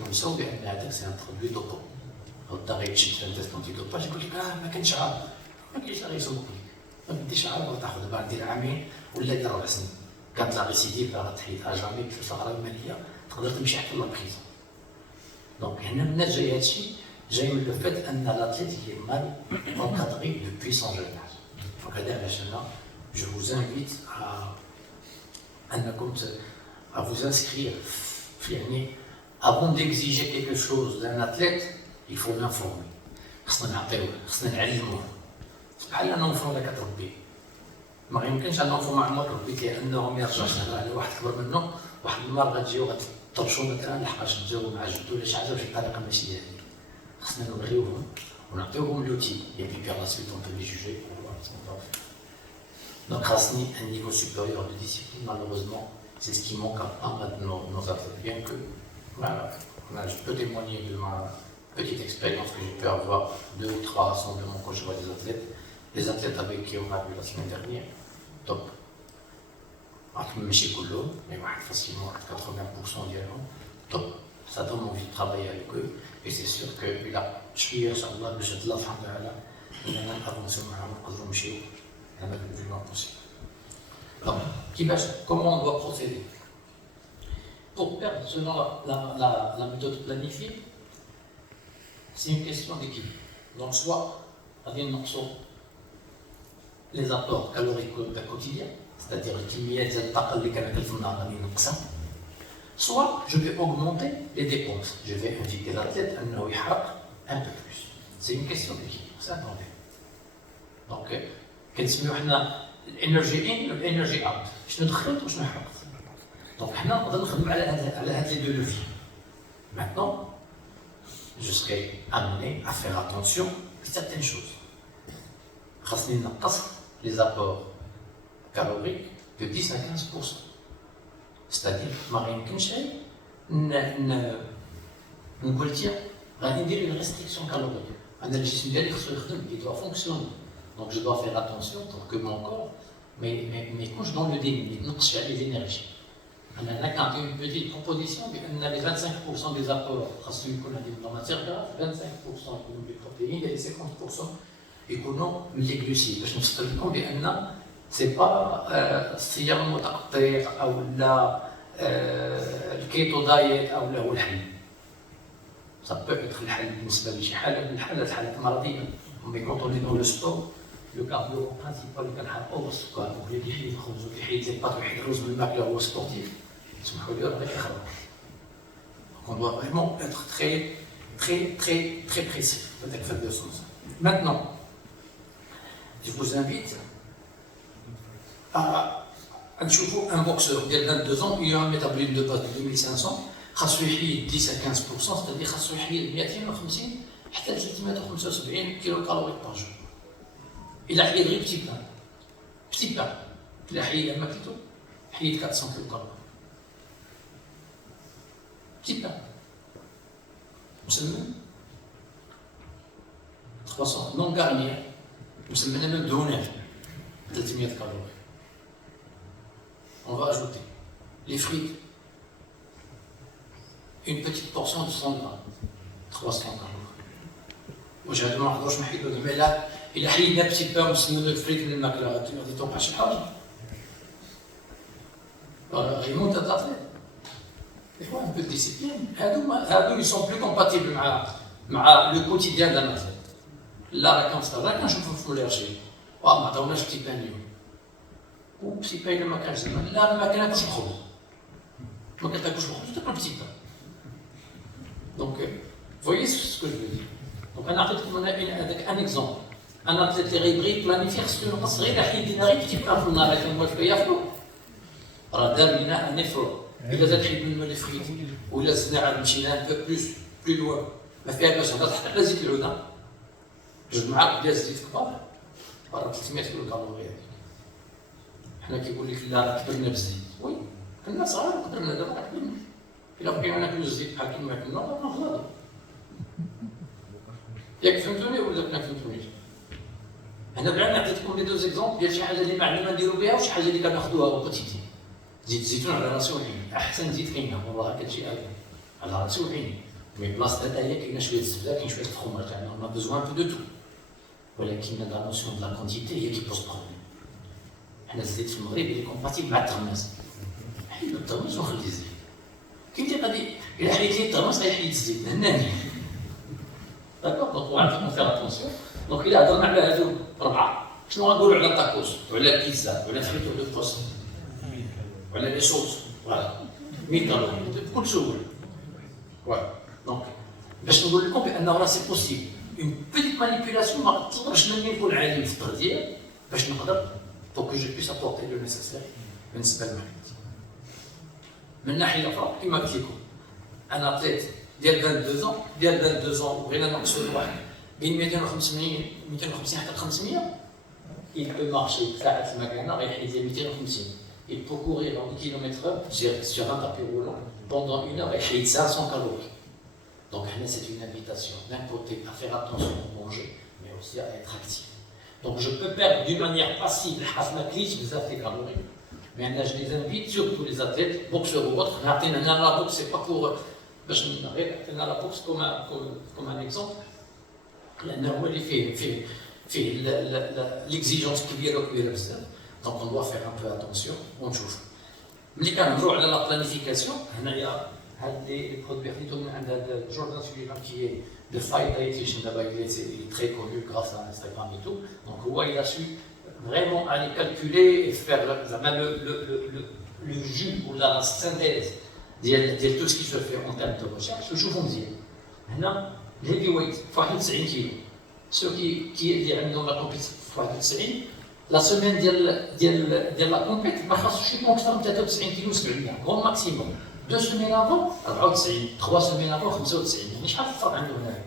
ونساو بان هذاك سي ان برودوي دوبو غدا غيتشد في التيست انتي دوباج يقول لك ما كانش عارف ما كاينش غير يسوق لك ما بديش عارف تاخذ بعد ديال عامين ولا ديال 4 سنين كانت لا ريسيديف راه غتحيد اجامي في الثغره الماليه تقدر تمشي حتى لا بريزون دونك هنا من جاي هادشي جاي من لو فيت ان لاتليت هي مال اونكادري دوبوي سون جون اج. Je vous invite à vous inscrire. Avant d'exiger quelque chose d'un athlète, il faut l'informer. خصنا نعطيوه، خصنا نعلموه. بحال نوفروا لك تربي. ما يمكنش نوفروا مع مربي لأنه ما يرجعش على واحد كبر منه، واحد المرة غتجيو غتطرشوا مثلا لحقاش تجاوب مع جدو ولا شي حاجة بشي طريقة ماشي ديالي. خصنا نبغيوهم ونعطيوهم لوتي. Et puis par la suite on peut les juger. Donc, Rasni, un niveau supérieur de discipline, malheureusement, c'est ce qui manque à pas mal de nos athlètes. Bien que je peux témoigner de ma petite expérience que j'ai pu avoir 2 ou 3 rassemblements quand je vois des athlètes. Les athlètes avec qui on a vu la semaine dernière, top. Mais facilement 80% d'yalons, top. Ça donne envie de travailler avec eux. Et c'est sûr que là, je suis à Inch'Allah, je de la fin de la il y a un avancement à le plus loin possible. Donc, comment on doit procéder? Pour perdre, selon la méthode planifiée, c'est une question d'équilibre. Donc, soit les apports caloriques quotidiens, c'est-à-dire soit je vais augmenter les dépenses. Je vais inviter l'athlète à nous un peu plus. C'est une question d'équilibre, c'est attendez. Donc, كنسميو حنا الانرجي ان والانرجي اوت شنو دخلت وشنو حرقت دونك حنا نقدر نخدم على هاد لي دو لوفي maintenant je serai amené à faire attention à certaines choses خاصني نقص les apports caloriques de 10 à 15%. C'est-à-dire ما يمكنش نقول تيا غادي ندير une restriction calorique انا الجسم ديالي خصو يخدم il doit fonctionner. Donc je dois faire attention pour que mon corps, mes couches dans le débit, non pas les énergies. Quand il y a une petite proposition, on a les 25% des apports dans la matière grasse, 25% des protéines et 50% des glucides. Je me suis dit que ce n'est pas الصيام متقطع أو الكيتو دايت أو هو الحل. Ça peut être الحل بالنسبة لشي حالة من الحالات المرضية. Mais quand on est dans le sport, le carburant principal كان حرقه هو السكر، وهي اللي يحيد الخبز ويحيد لي بات ويحيد الرز من الماكلة هو سبورتيف، اسمحوا لي راه يخرب. Donc on doit vraiment être très précis avec cette leçon. Maintenant, je vous invite à نشوفوا un boxeur ديال 22 ans, il a un métabolisme de base de 2500, خاصو يحيد 10 à 15%, c'est-à-dire خاصو يحيد 250 حتى 375 كيلو كالوري بار جور. إلا حيد غير بتي بان إلا حيد ماكلتو حيد 400 كيلو كالوري بتي بان مسمن 300 نون كارنيير مسمنة من دهونات 300 كالوري. On va ajouter les frites, une petite portion de 100 grammes, 300 grammes. وجهاد ما نقدروش نحيدو زعما إلا حيدنا بتي بان وسمنو الفريت من الماكلة غادي توقع شي حاجة. غيموت هاد الأطفال. Il faut un peu de discipline. هادو ils sont plus compatibles مع مع لو كوتيديان ديال الناس لا راه كنفطر راه كنشوفو في الارشيف ما عطاوناش بتيبان اليوم وبتيبان ما كانش لا ما كناكلش الخبز ما كتاكلش الخبز تاكل بتيبان دونك فويي سكو جو دي دونك انا عطيتكم انا هذاك ان اكزومبل انا بلاتي اللي غيبغي بلانيفيغ خصو ينقص غير حيد لنا غير بتيبان في النهار اللي موافق ياكلو راه دار لنا ان ايفور الا زاد حيد منه لي فريت ولا زدنا عاد مشينا ان بو بلوس بلو لوان ما فيها باش هذا حتى على زيت العوده جوج معالق ديال الزيت كبار راه 300 كيلو كالوري هذيك حنا كيقول لك لا راه كبرنا بالزيت وي كنا صغار كبرنا دابا راه كبرنا الا بقينا ناكلو الزيت بحال كيما كنا راه نغلطو ياك فهمتوني ولا ما فهمتونيش هنا بعدا عطيتكم لي دوز اكزومبل ديال شي حاجه اللي معلومه نديرو بها وشي حاجه اللي كناخذوها وقتيتي زيت الزيتون على راسي وعيني احسن زيت كاينه والله كتجي على راسي وعيني مي بلاصه هذا هي كاينه شويه الزبده كاين شويه الفخومه تاعنا ما بوزوان بو دو تو ولكن لا نوسيون دو لا كونتيتي هي كي بوز بروبليم حنا الزيت في المغرب اللي كومباتيبل مع التغماس حيدو التغماس وخلي الزيت كاين اللي غادي الا حيدت لي التغماس غيحيد الزيت هناني داكوغ دونك واحد فير اتونسيون دونك الا هضرنا على هادو اربعه شنو غنقولوا على التاكوس وعلى البيتزا وعلى فريتو دو بوست وعلى لي صوص فوالا 100 كالوري بكل سهوله فوالا دونك باش نقول لكم بانه راه سي بوسيبل اون بيتيت مانيبيولاسيون ما تقدرش مني نكون عالم في التغذيه باش نقدر بوكو جو بيس ابورتي لو نيسيسير بالنسبه للمريض من ناحيه اخرى كما قلت لكم انا عطيت ديال 22 ديال 22 بغينا نقصوا الواحد بين 250 حتى 500 il peut marcher ساعة المكانة غيحيد لي 250 il peut courir en 10 km/h sur un tapis roulant pendant une heure غيحيد 500 calories donc c'est une invitation d'un côté à faire attention à manger mais aussi à être actif donc je peux perdre d'une manière passive حاس ما كليتش بزاف ديال الكالوري mais je les invite surtout les athlètes boxeurs ou autres عطينا لا بوكس c'est pas pour باش غير عطينا لا بوكس comme un exemple لأنه هو اللي فيه l'exigence كبيره بزاف دونك on doit faire un peu attention ونشوف ملي كنهضروا على لا بلانيفيكاسيون هنايا هاد لي برودوي خديتهم من عند هاد جوردان سوليفان كي دو فايت دايتيشن دابا il est très connu grâce à Instagram et tout donc هو il a su vraiment aller calculer et faire le jus ou la synthèse ديال tout ce qui se fait en termes de recherche وشوفوا مزيان هنا الهيفي ويت في 91 كيلو ceux qui اللي عندهم لا كومبيت في 91 لا سيمين ديال لا كومبيت ما خاصوش يكون اكثر من 93 كيلو 700 هو ماكسيموم 2 سيمين افون 94 3 سيمين افون 95 يعني شحال الفرق عنده هنايا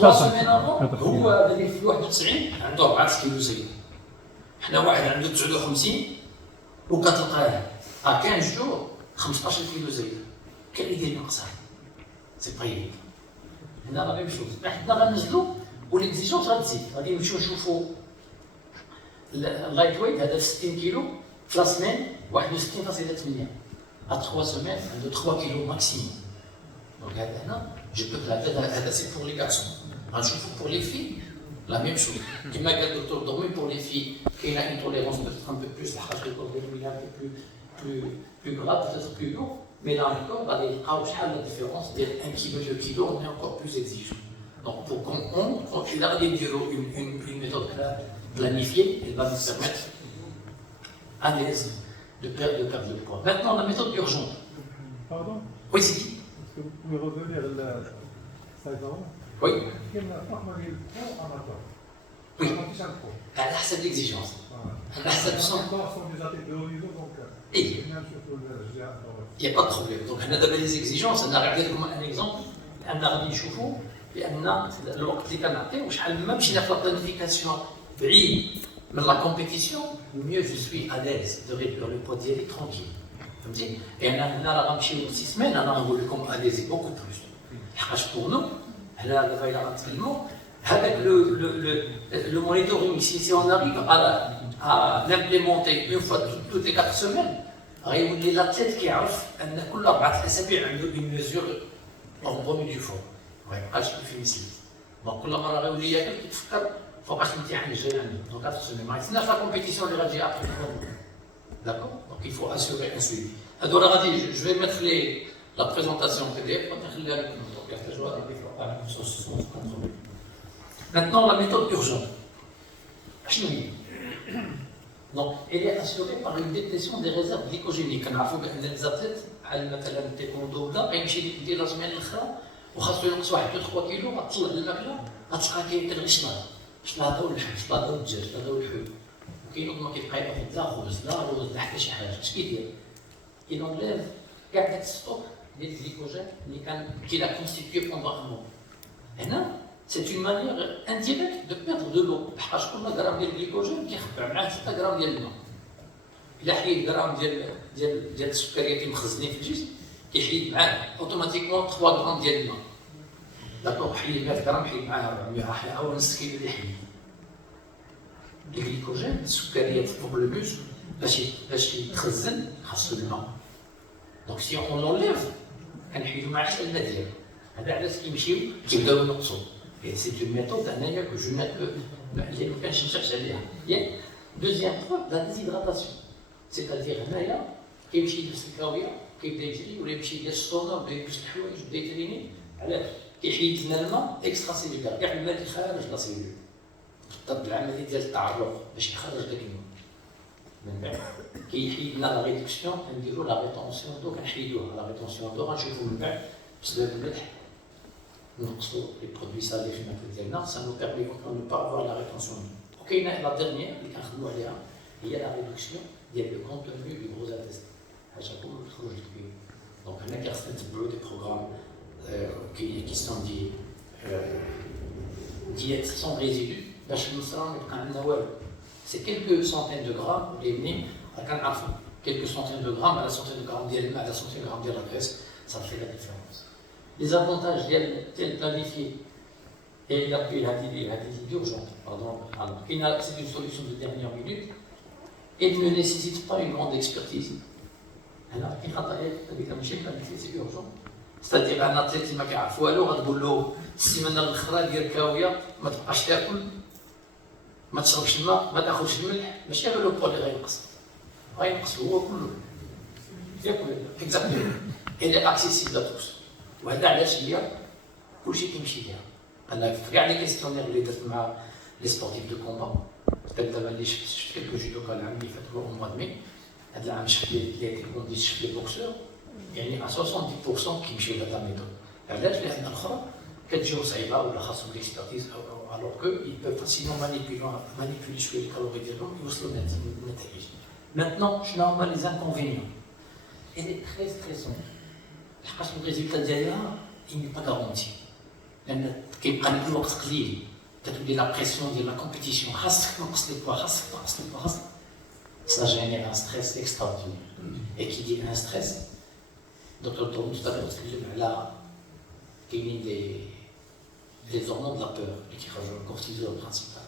3 سيمين افون هو هذا اللي في 91 عنده 4 كيلو زايد حنا واحد عنده 59 وكتلقاه 15 جور 15 كيلو زايد كاين اللي يدير نقصها سي با ايفيدون هنا راه ميم شوز حنا غنزلو وليكزيجونس غتزيد غادي نمشيو نشوفوا اللايت ويت هذا 60 كيلو في لا سيمين 61.8 à 3 semaines عنده 3 كيلو ماكسيموم دونك هذا هنا جو بو هذا سي بور لي غارسون غنشوفو بور لي في لا ميم شوز كما قال الدكتور دومي بور لي في كاينه ان توليرونس بوتيتر ان بو بلوس الحاجه الكولينيه ان بو بلو غراف بوتيتر بلو لو مي لا انكور غادي يلقاو شحال لا ديفيرونس ديال 1 كيلو 2 كيلو اون انكور بلوس اكزيجون دونك بور كومبروندر الا غادي نديرو اون ميثود planifiée, elle va nous permettre à l'aise de perdre le poids. Maintenant, la méthode urgente. Pardon? Oui, c'est qui? Est-ce que vous pouvez revenir à la saison? Oui. Quel est le pro amateur? Oui. Pro. À حسب l'exigence. À حسب sont des athlètes de haut niveau, donc. Il n'y a pas de problème. Donc, on a les exigences. On a regardé comme un exemple. On a regardé نشوفوا بأن الوقت اللي كنعطيو شحال ما مشينا في لا بلانيفيكاسيون بعيد من لا كومبيتيسيون mieux je suis à l'aise de réduire le poids ديالي tranquille فهمتي انا هنا راه غنمشيو 6 سيمين انا غنقول لكم اليزي بوكو بلوس لحقاش بور نو هنا دابا الا غنتكلموا هذاك لو مونيتورينغ سي اون اريف à l'implémenter une fois toutes les 4 semaines غيولي لاتليت كيعرف ان كل 4 اسابيع عنده اون ميزور اون بومي دو فور ما يبقاش في مثلي دونك كل مره غيولي ياكل كيتفكر فوقاش الامتحان الجاي عندي دونك 4 سيمين ما يتسناش لا كومبيتيسيون اللي غتجي ابخي داكور دونك il faut assurer un suivi هادو راه غادي جو في ميتر La présentation PDF, on a sans problème. Maintenant, la méthode urgente. Donc, elle est assurée par une déplétion des réserves glycogéniques. On a vu les athlètes, مثلا التايكوندو ولا غيمشي يدير لا سيمانه الاخرى وخاصو ينقص 1 2 3 كيلو غتطلع الماكله غتلقى كيدير غير شلاضه واللحم شلاضه والدجاج شلاضه والحوت وكاين ما كيبقى ياخذ لا خبز لا روز لا حتى شي حاجه اش كيدير كينونليف كاع داك الستوك ديال الجليكوجين اللي كي لا كونستيتيي بوندون ان مون هنا c'est une manière indirecte de perdre de l'eau لحقاش كل غرام ديال الجليكوجين كيخبع معاه 6 غرام ديال الماء إلا حيد غرام ديال السكريات اللي مخزنين في الجسم كيحيد معاه اوتوماتيكمون 3 غرام ديال الماء داكوغ حيد 100 غرام حيد معاه 400 راح او نص كيلو اللي حيد الجليكوجين السكريات فوق لو موسك باش يتخزن خاصو الماء دونك سي اون لونليف كنحيدو معاه حتى الماء ديالو هذا علاش كيمشيو كيبداو ينقصوا سي اون ميثود انايا كو جو ما كانش نشرح عليها ياك دوزيام بوين لا ديزيدراتاسيون سيتادير هنايا كيمشي يلبس الكاويه كيبدا يجري ولا يمشي يدير السونا ولا يلبس الحوايج ويبدا يتريني علاش كيحيد لنا الماء اكسترا سيلولار كاع الماء اللي خارج لا سيلول طب العمليه ديال التعرق باش يخرج داك الماء من بعد كيحيد لنا لا ريدكسيون نديرو لا ريتونسيون دو كنحيدوها لا ريتونسيون دو غنشوفو من بعد بسبب الملح نقصو لي برودوي سالي في الماكله ديالنا سا نو بيرمي دو نو با افوار لا ريتونسيون وكاينه لا ديرنيير اللي كنخدمو عليها هي لا ريدكسيون ديال لو كونتوني دو غروز انتستين حاجه كلها تخرج كبير دونك هنا كيخصنا نتبعو دي بروغرام كي سون دي دييت سون ريزيدو باش المصران ما يبقى عندنا والو سي كيلكو سونتين دو غرام اللي منين كنعرفو كيلكو سونتين دو غرام على سونتين دو غرام ديال الماء على سونتين دو غرام ديال لا غريس ça fait la différence. Les avantages d'elle planifier et d'appuyer la visite d'urgence, pardon, c'est une solution de dernière minute et ne nécessite pas une grande expertise. Alors, c'est urgent. C'est-à-dire un athlète qui m'a fait un alors, on va السيمانه الاخرى ديال الكاويه ما تبقاش تاكل ما تشربش الماء ما تاخذش الملح ماشي غير لو بول اللي غينقص هو كله ياكل اكزاكتومون elle est accessible à tous وهذا علاش هي كلشي كيمشي ليها انا في كاع لي كيستيونير اللي درت مع لي سبورتيف دو كومبا دابا اللي شفت كيلكو جودوكا العام اللي فات هو موا دمي هذا العام شفت لي كونديت شفت لي بوكسور يعني 70% كيمشيو لهذا الميثود علاش لان الاخرى كتجيو صعيبه ولا خاصهم ليكسبرتيز alors que ils peuvent facilement manipuler شويه الكالوري ديالهم يوصلوا للنتائج. Maintenant شنو هما لي انكونفينيون؟ elle est très stressante. لحقاش الريزولتا ديالها il n'est pas garanti. لان كيبقى لك الوقت قليل تتولي لا بريسيون ديال لا كومبيتيسيون خاصك تنقص لي بوا خاصك تنقص لي بوا ça génère un stress extraordinaire. Et qui dit un stress, docteur Tourne tout à l'heure expliqué là qu'il y a des hormones de la peur et qui rajoutent le cortisol principal.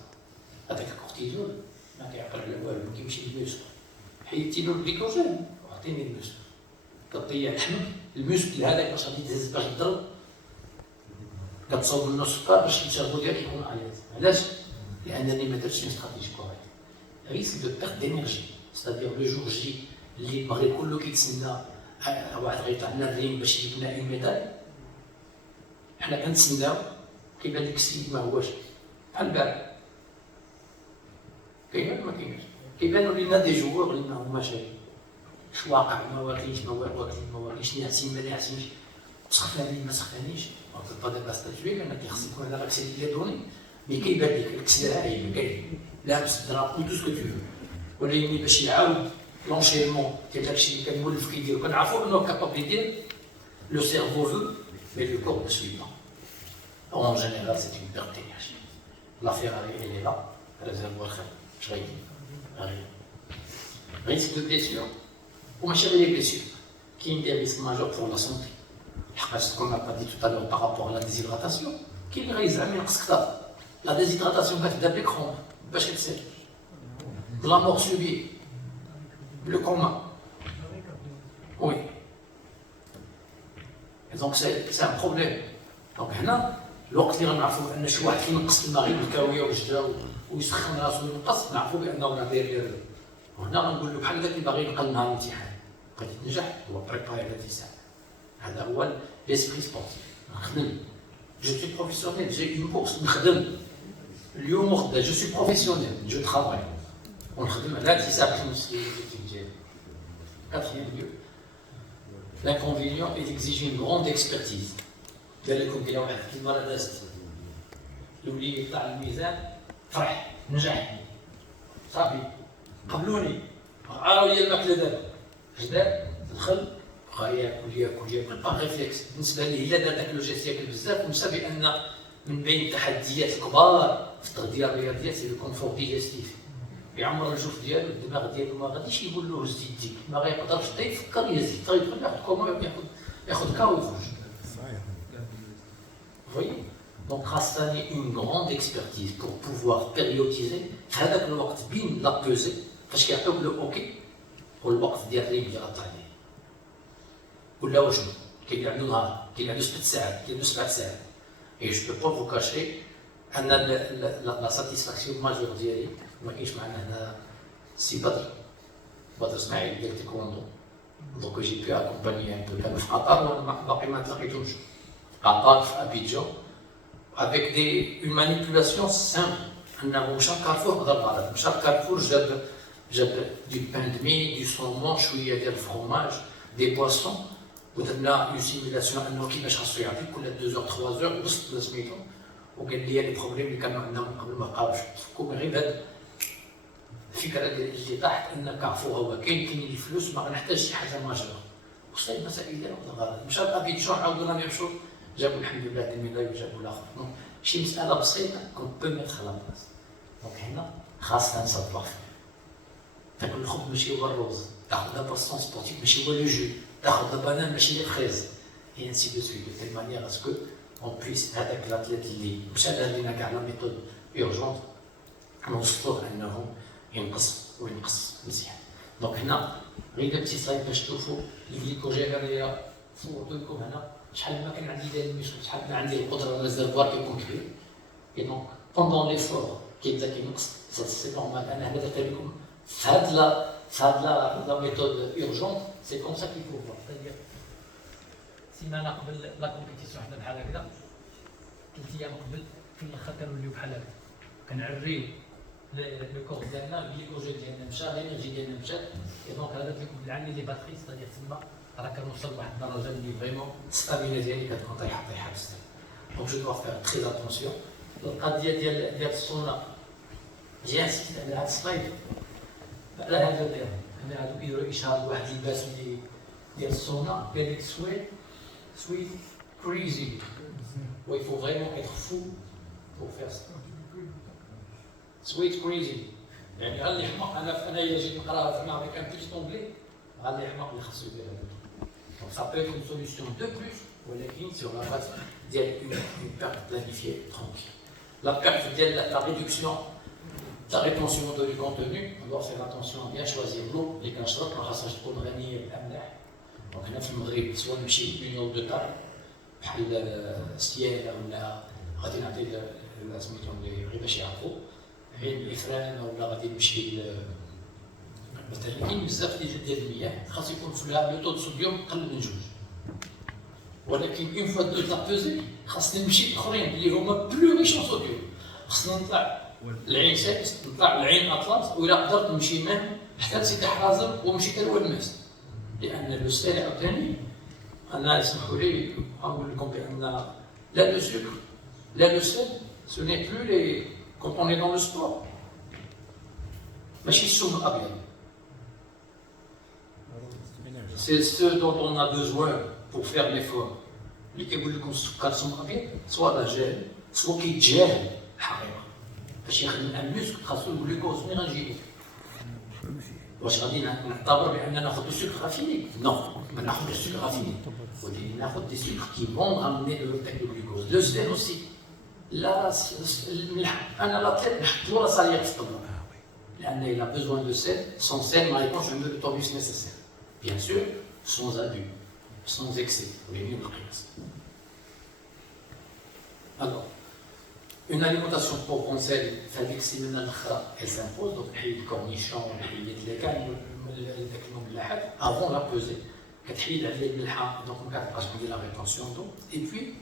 Avec le cortisol, ما كيعقل على والو كيمشي للموسك حيدتي له الجليكوجين وعطيني الموسك كطيح لحمك الموسك هذاك باش غادي تهز باش تضرب كتصوب منه السكر باش الجربو ديالك يكون عياط علاش؟ لانني ما درتش اون استراتيجي كوريكت risque de perte d'énergie c'est-à-dire le jour J اللي المغرب كله كيتسنى واحد غيطلع لنا الريم باش يجيب لنا اون ميداي حنا كنتسناو كيبان لك السيد ما هواش بحال البارح كاين ما كاينش كيبانوا لنا دي جوور اللي ما هماش واش واقع ما واكلينش ما واكلينش ناعسين ما ناعسينش سخناني ما سخنانيش با دابا ستاتوي لان كيخص يكون هذا لاكسي لي دوني مي كيبان لك الكسر عايب كاين لابس درابو تو سكو تو ولا يمي باش يعاود لونشيمون ديال داكشي اللي كان مولف كيدير كنعرفوا انه كابابل يدير لو سيرفو فو مي لو كور ne suit pas. En général, c'est une perte d'énergie. L'affaire, elle est là, réservoir خير. Je rien. Risque de blessure. Pour m'acheter les blessures, qui est un risque majeur pour la santé. Ce qu'on n'a pas dit tout à l'heure par rapport à la déshydratation, qui est risque de la déshydratation va être d'écran, parce que c'est de la mort subie, le coma. Oui. Et donc c'est un problème. Donc هنا الوقت اللي غنعرفوا ان شي واحد كينقص الماء غير بالكاويه والجدا ويسخن راسو وينقص نعرفوا بانه راه داير وهنا غنقول له بحال هكا اللي باغي يبقى لنا الامتحان بغيتي تنجح هو بريباري على 9 هذا هو l'esprit sportif. نخدم. Je suis professionnel, j'ai une bourse. اليوم وغدا je suis professionnel, je travaille. ونخدم على حساب المسؤوليات ديالي. Quatrième lieu, l'inconvénient est d'exiger une grande expertise. قال لكم كاين واحد المرة دازت الولي يطلع الميزان فرح نجح صافي قبلوني عاروا لي الماكله دابا اش دار دخل بقى ياكل باغ ريفليكس بالنسبه ليه الا دار داك لو جيست ياكل بزاف ونسى بان من بين التحديات الكبار في التغذيه الرياضيه سي الكونفور ديجستيف يعمر الجوف ديالو الدماغ ديالو ما غاديش يقول له زيد ديك ما غيقدرش حتى يفكر يزيد غيدخل ياخذ كوما ياخذ كاو ويخرج. Vous voyez? Donc, Rastani une grande expertise pour pouvoir périodiser. هذاك الوقت بين لا بوزي فاش كيعطيوك لو اوكي والوقت ديال الريم اللي غطى عليه. ولا واش كاين اللي عنده نهار، كاين اللي عنده 6 ساعات، كاين اللي عنده 7 ساعات. Et je peux pas vous cacher أن la satisfaction majeure ديالي ما كاينش معنا هنا سي بدر اسماعيل ديال تيكوندو. Donc j'ai pu accompagner un peu كانوا في قطر وانا باقي ما تلاقيتهمش. قطر في أبيجان. avec une manipulation simple. أنه مشى كارفور هضر غلط، مشى كارفور جاب du pain de mie, du saumon، شوية ديال الفرomage، des poissons، ودرنا اون سيميلاسيون أنه كيفاش خاصو يعطي كل 2 اور 3 اور وسط سميتو، وقال لي لي بروبليم اللي كانوا عندنا من قبل ما بقاوش تفكوا غير هاد الفكرة اللي طاحت أن كارفور هو كاين الفلوس ما غنحتاج شي حاجة ماجورة، وصل المسائل ديالو غلط، مشى لأبيجان عاودونا ميم شوز جابوا الحمد لله دي ميداي وجابوا الاخر. شي مساله بسيطه كون بو ميتخ لا بلاص. دونك هنا خاصنا نصبر تاكل الخبز ماشي هو الروز، تاخذ لا باسون سبورتيف ماشي هو لو جو، تاخذ لا بانان ماشي لي فريز، اي انسي دو سويت دو تيل مانيير اسكو اون بويس هذاك لاتليت اللي مشى دار لينا كاع لا ميثود اورجونت نوصلوه انه ينقص وينقص مزيان. دونك هنا غير بتي سلايد باش تشوفوا الجليكوجين اللي صورت لكم هنا شحال ما كان عندي ديال المشكل شحال ما عندي القدره على الريزرفوار كيكون كبير. اي دونك بوندون ليفور كيبدا كينقص سي نورمال. انا هنا درت لكم في هاد لا ميثود اورجونت سي كوم سا كي فو فوا. c'est-à-dire سيمانه قبل لا كومبيتيسيون حنا بحال هكذا 3 ايام قبل في الاخر كنوليو بحال هكذا كنعريو لو كور ديالنا الجليكوجين ديالنا مشى الانرجي ديالنا مشات. اي دونك هذا درت لكم بالعاني لي باتري c'est-à-dire تما راه كنوصل لواحد الدرجه اللي فريمون الستامينا ديالي كتكون طايحه بزاف. دونك جو دوا فير تري اتونسيون. القضيه ديال الصونا جي سيت على هاد السلايد على هذا الدير انا هادو كيديروا اشاره لواحد اللباس اللي ديال الصونا قال لك سويت كريزي و il faut vraiment être fou pour faire ça. سويت كريزي يعني غالي حماق. انا الا جيت نقراها في معرفة كان بيتي طونجلي غالي حماق اللي خاصو يدير هذا. Donc ça peut être une solution de plus, ولكن sur la base d'une perte planifiée tranquille. La perte de la réduction de la rétention du contenu, on doit faire attention à bien choisir l'eau اللي كنشرب ما خاصهاش تكون غنية بالأملاح. دونك هنا في المغرب سواء نمشي لون دو تاع بحال ستيالا ولا غادي نعطي سميتهم غير باش يعرفوا عين الإفران ولا غادي نمشي مثلا كاين بزاف ديال المياه خاص يكون فيها لو طو دو صوديوم قل من 2. ولكن اون فوا دو لا بوزي خاصني نمشي الاخرين اللي هما بلو ريش اون صوديوم. خاصنا نطلع العين ساكس نطلع العين اطلس وإلا قدرت نمشي من حتى لسيدي حرازم ونمشي حتى لوالماس. لان لو سيل عاوتاني انا اسمحوا لي نقول لكم بان لا لو سكر لا لو سيل سو ني بلو لي كونت اون اي دون لو سبور ماشي السم الابيض. C'est ce dont on a besoin pour faire l'effort. اللي كيقول لكم السكر سم ابيض سواء راه جاهل سواء كيتجاهل الحقيقه. باش يخدم المسك خاصو الجلوكوز مين غنجيبو؟ واش غادي نعتبر بان ناخذ السكر رافيني؟ نو ما ناخذ السكر رافيني ولكن ناخذ دي سكر كي فون رامني دو الجلوكوز. لو سيل اوسي لا الملح انا لا نحط له راساليه في الطبله لان il a besoin de sel. Sans sel ما يكونش عنده لو طوبيس nécessaire. Bien sûr, sans abus, sans excès, les mieux précis. Alors, une alimentation pauvre en sel, فهذيك السيمانه الاخرى elle s'impose. Donc حيد الكورنيشون حيد لي كان الملاحات avant la pesée كتحيد على الملحه دونك ما كتبقاش عندي لا ريتونسيون دو. اي بوي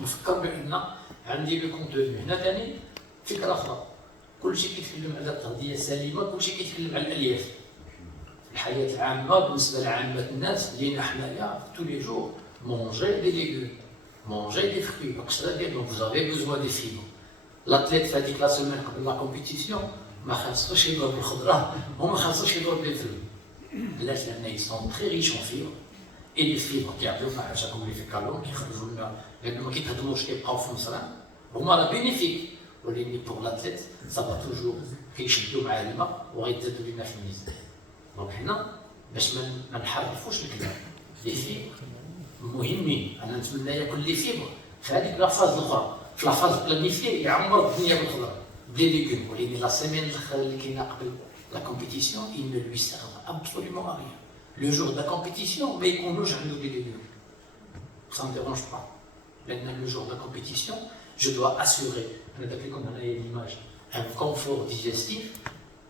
نفكر بان عندي لو كونتوني هنا ثاني فكره اخرى. كلشي كيتكلم على التغذيه السليمه، كلشي كيتكلم على الالياف. الحياه العامه بالنسبه لعامه الناس لينا حنايا تو لي جور مونجي دي ليغوم، مونجي دي فروي، دونك سيتادير دونك vous avez besoin des fibres. l'athlète في هذيك لا سيمين قبل لا كومبيتيسيون ما خاصوش يضرب الخضره وما خاصوش يضرب لي فروي. علاش؟ لان ils sont très riches en fibres et les fibres كيعطيونا حاجه كوم لي فيكالون كيخرجوا لنا لان ما كيتهضموش كيبقاو في مصران هما راه بينيفيك، ولكن بور لاتليت صافا توجور كيشدوا مع الماء وغيتزادوا لنا في الميزان. دونك حنا باش ما نحرفوش الكلام لي فيبر مهمين. انا نتمنى ياكل لي فيبر في هذيك لا فاز الاخرى، في لا فاز بلانيفيي يعمر الدنيا بالخضره بلي ليغوم. ولكن لا سيمين الاخرى اللي كاينه قبل لا كومبيتيسيون il ne lui sert absolument à rien. Le jour de la compétition ما يكونوش عنده لي ليغوم. ça me dérange pas. لان le jour de la compétition je dois assurer انا داك اللي كنا هنايا ليماج ان كونفور ديجستيف.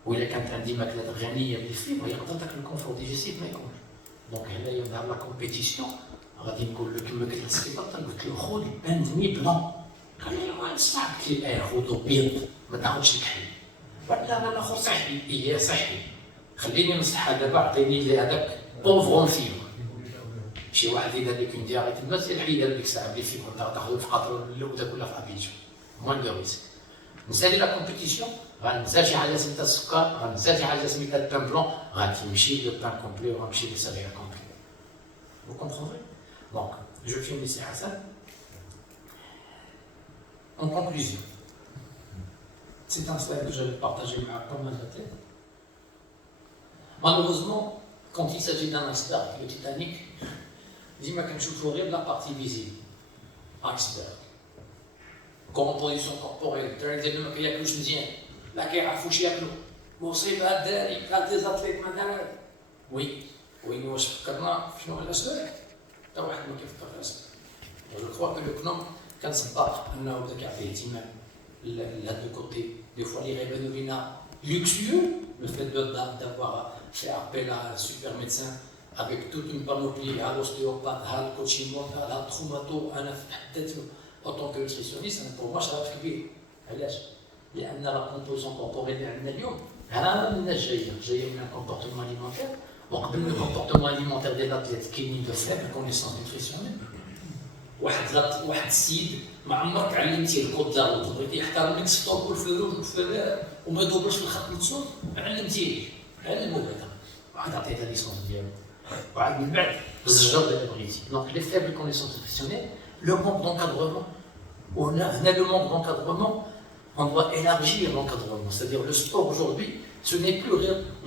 وإلا كانت عندي ماكلات غنيه بالفيبر يقدر داك الكونفور ديجستيف ما يكونش. دونك هنايا نهار لا كومبيتيسيون غادي نقول له كما قلت للسكيبر قلت له خذ بان دمي بلون. قال لي وين نسمع؟ قلت له خذوا بيض ما تاخذش الكحل. لا لا ناخذ صحي. ايه صحي، خليني نصحها دابا عطيني لي هذاك بوفغون فيبر. شي واحد اذا ديك اون دياريت الماس يحيدها ديك الساعه بلي فيبر تاخذ في قطر ولا ولا في ابيجو موان دو ريسك. نسالي لا كومبيتيسيون غننسى شي حاجه سميتها السكر، غننسى شي حاجه سميتها البان بلون، غتمشي لو بان كومبلي وغنمشي للسيريال كومبلي. Vous comprendrez? Donc, je finis ici Hassan. En conclusion, c'est un slide que j'avais partagé avec pas mal de tête. Malheureusement, quand il s'agit d'un iceberg, le Titanic, dis-moi qu'un chauffeur de la partie visible, iceberg. Composition corporelle, ترى ما ياكلوش مزيان، لا كيعرفوش ياكلوا، مصيبه الداري، كان دي زاتليت مثلا. وي واش فكرنا في شنو هو الاسباب؟ حتى واحد ما كيفكر في الاسباب. جو كخوا كو لو كنوم كان سباق انه بدا كيعطي اهتمام لهاد لو كوتي دي فوا اللي غيبانو لينا لوكسيو، لو فيت d'avoir fait appel à un super médecin avec toute une panoplie à l'ostéopathe, à الكوتشي مونتال، à التروماتو. انا في حد ذاته اوتون كو نيوتريسيونيست انا بور موا شرف كبير. علاش؟ لان لا كومبوزون كوربوريل اللي عندنا اليوم ها من الناس جايه من الكومبورتمون اليمونتير. وقبل لو كومبورتمون اليمونتير ديال لاتليت كاينين دو فيبل كونيسونس نيوتريسيونيل. واحد السيد ما عمرك علمتيه الكود ديال بغيتي يحترم لك ستوب والفلوس وما يدوبش في الخط الصوت، علمتيه علمو هذا واحد عطيته ليسونس ديالو وعاد من بعد الزجر اللي بغيتي. دونك لي فيبل كونيسونس نيوتريسيونيل لو مونك دونكادرومون. هنا le manque d'encadrement, on doit élargir l'encadrement. C'est-à-dire le sport aujourd'hui, ce n'est plus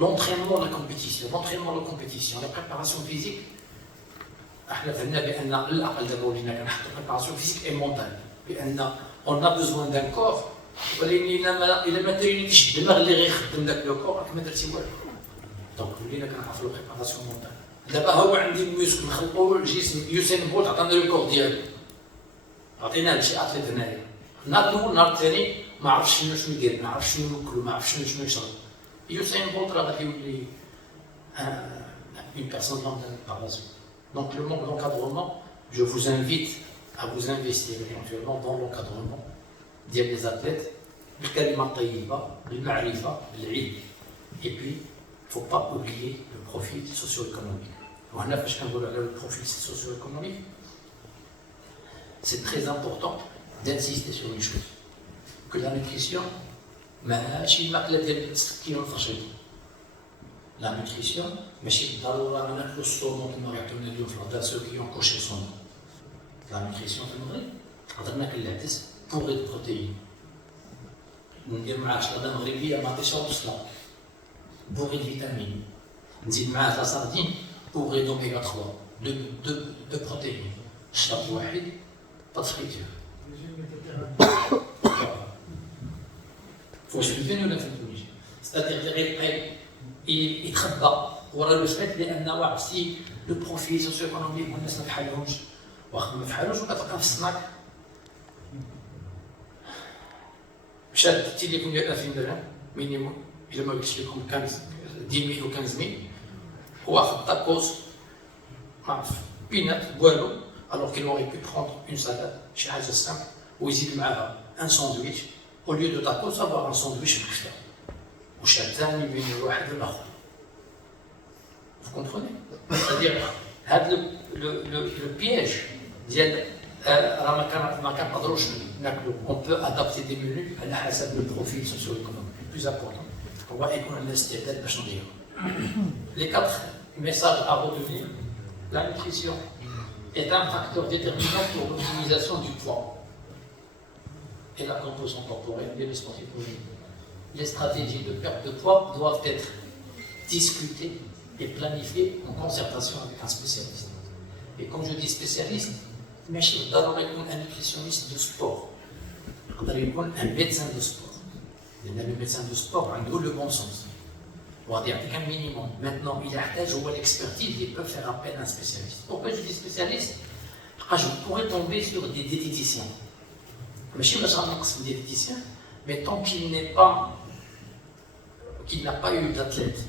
l'entraînement de la compétition. L'entraînement de la compétition, la préparation physique, la préparation physique et mentale. On a besoin d'un corps. إلا ما ترينيش الدماغ اللي غيخدم داك لو كور راك ما درتي والو. دونك ولينا كنعرفوا لا بريباراسيون مونتال. دابا هو عندي الميوسك نخلطوا الجسم يوسين بولت عطانا لو كور ديالو. عطيناه لشي اتليت هنايا. النهار الاول النهار الثاني ما عرفش شنو يدير، ما عرفش شنو ياكل، ما عرفش شنو يشرب. يوسين بولت راه غادي يولي une personne lambda par la suite. Donc le manque d'encadrement, je vous invite à vous investir éventuellement dans l'encadrement ديال les athlètes بالكلمة الطيبة بالمعرفة بالعلم. Et puis il ne faut pas oublier le profil socio-économique. وهنا فاش كنقولوا على le profil socio-économique, c'est très important d'insister sur une chose, que la nutrition ماشي الماكلة ديال 6 كيلو الفرشة. La nutrition ماشي بالضرورة ما ناكلوش الصومون كما يعطيونا اليوم في الغداء ceux qui ont coché الصومون. La nutrition في المغرب نقدر ناكل العدس بوغي دو بروتيين، ندير معاه شلاضة مغربية ما عطيش بصلة بوغي دو فيتامين، نزيد معاه لا ساردين بوغي دوميغا 3 دو بروتيين. الشرط واحد pas de friture. Faut suivre nous la physiologie. C'est-à-dire qu'il يتخبى ورا لو فات لان عرفتي لو بروفيل سوسيو ايكونوميك والناس ما بحالهمش واخا ما بحالوش وكتلقى في السناك شاد التليفون ديال 2000 درهم مينيموم. الا ما قلتش لكم 10,000 و 15,000 هو واخد طاكوس peanut, boileau, alors qu'il aurait pu prendre une salade, chez حاجة simple, ويزيد معاها un sandwich, au lieu de tacos, avoir un sandwich مختلف. وش الثاني بين الواحد والآخر. Vous comprenez? C'est-à-dire, le piège ديال راه ما كنقدروش ناكلو. On peut adapter des menus على حسب le profil socio-économique. Le plus important, هو يكون عندنا استعداد باش نغيرو. Les 4 messages à retenir. La nutrition est un facteur déterminant pour l'optimisation du poids et la composition corporelle des sportifs. Les stratégies de perte de poids doivent être discutées et planifiées en concertation avec un spécialiste. Et quand je dis spécialiste, ماشي بالضرورة يكون un nutritionniste de sport. يقدر يكون un médecin de sport. لأن le médecin de sport عنده le bon sens. وغادي يعطيك un minimum. Maintenant, il يحتاج هو l'expertise, il peut faire appel à un spécialiste. Pourquoi je dis spécialiste? Parce que je pourrais tomber sur des diététiciens. ماشي باش غنقص من diététicien, mais tant qu'il n'a pas eu d'athlète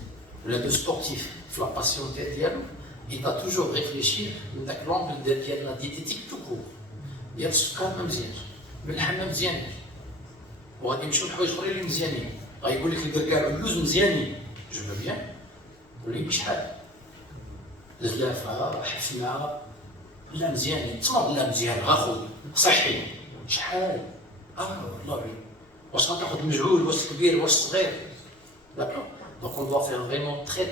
ou de sportif sur la passion ديالو, il va toujours réfléchir dans l'angle de la diététique tout court. ديال السكر ما مزيانش, الملح ما مزيانش, وغادي نمشيو لحوايج اخرين اللي مزيانين. غايقول لك الكركاع واللوز مزيانين, جو فو بيان, قول لي شحال زلافه حفنه لا مزيانين, تصمد لا مزيان غا خويا صحي شحال والله واش غتاخذ مجهول واش كبير واش صغير. D'accord? Donc on doit faire vraiment très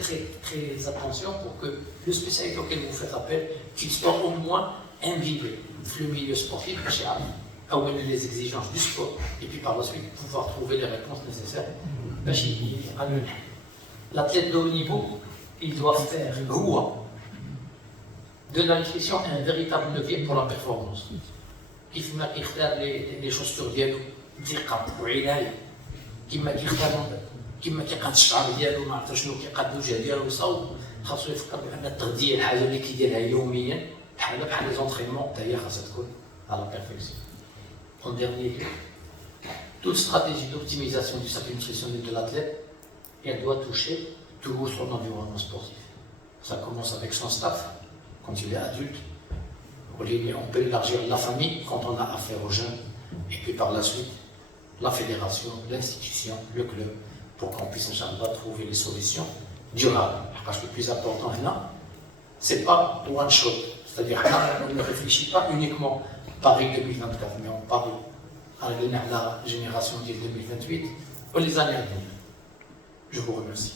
attention pour que le spécialiste auquel vous faites appel, qu'il soit au moins imbibé dans le milieu sportif, les exigences du sport, et puis par la suite pouvoir trouver les réponses nécessaires. L'athlète de haut niveau, il doit faire de la nutrition un véritable levier pour la performance. كيف ما كيختار les chaussures ديالو دقة وعناية, كيما كيقاد الشعر ديالو ما عرفت شنو كيقاد الوجه ديالو ويصاوب, خاصو يفكر بان التغذيه الحاجه اللي كيديرها يوميا بحال لي زونطرينمون حتى هي خاصها تكون على بيرفيكسيون. En dernier lieu, toute stratégie d'optimisation du statut nutritionnel de l'athlète, elle doit toucher tout son environnement sportif. Ça commence avec son staff quand il est adulte. On peut élargir la famille quand on a affaire aux jeunes, et puis par la suite la fédération, l'institution, le club, pour qu'on puisse, Inch'Allah, trouver les solutions durables. Parce que le plus important, ce n'est pas one shot. C'est-à-dire qu'on ne réfléchit pas uniquement Paris 2024, mais on parle à la génération de 2028 ou les années à venir. Je vous remercie.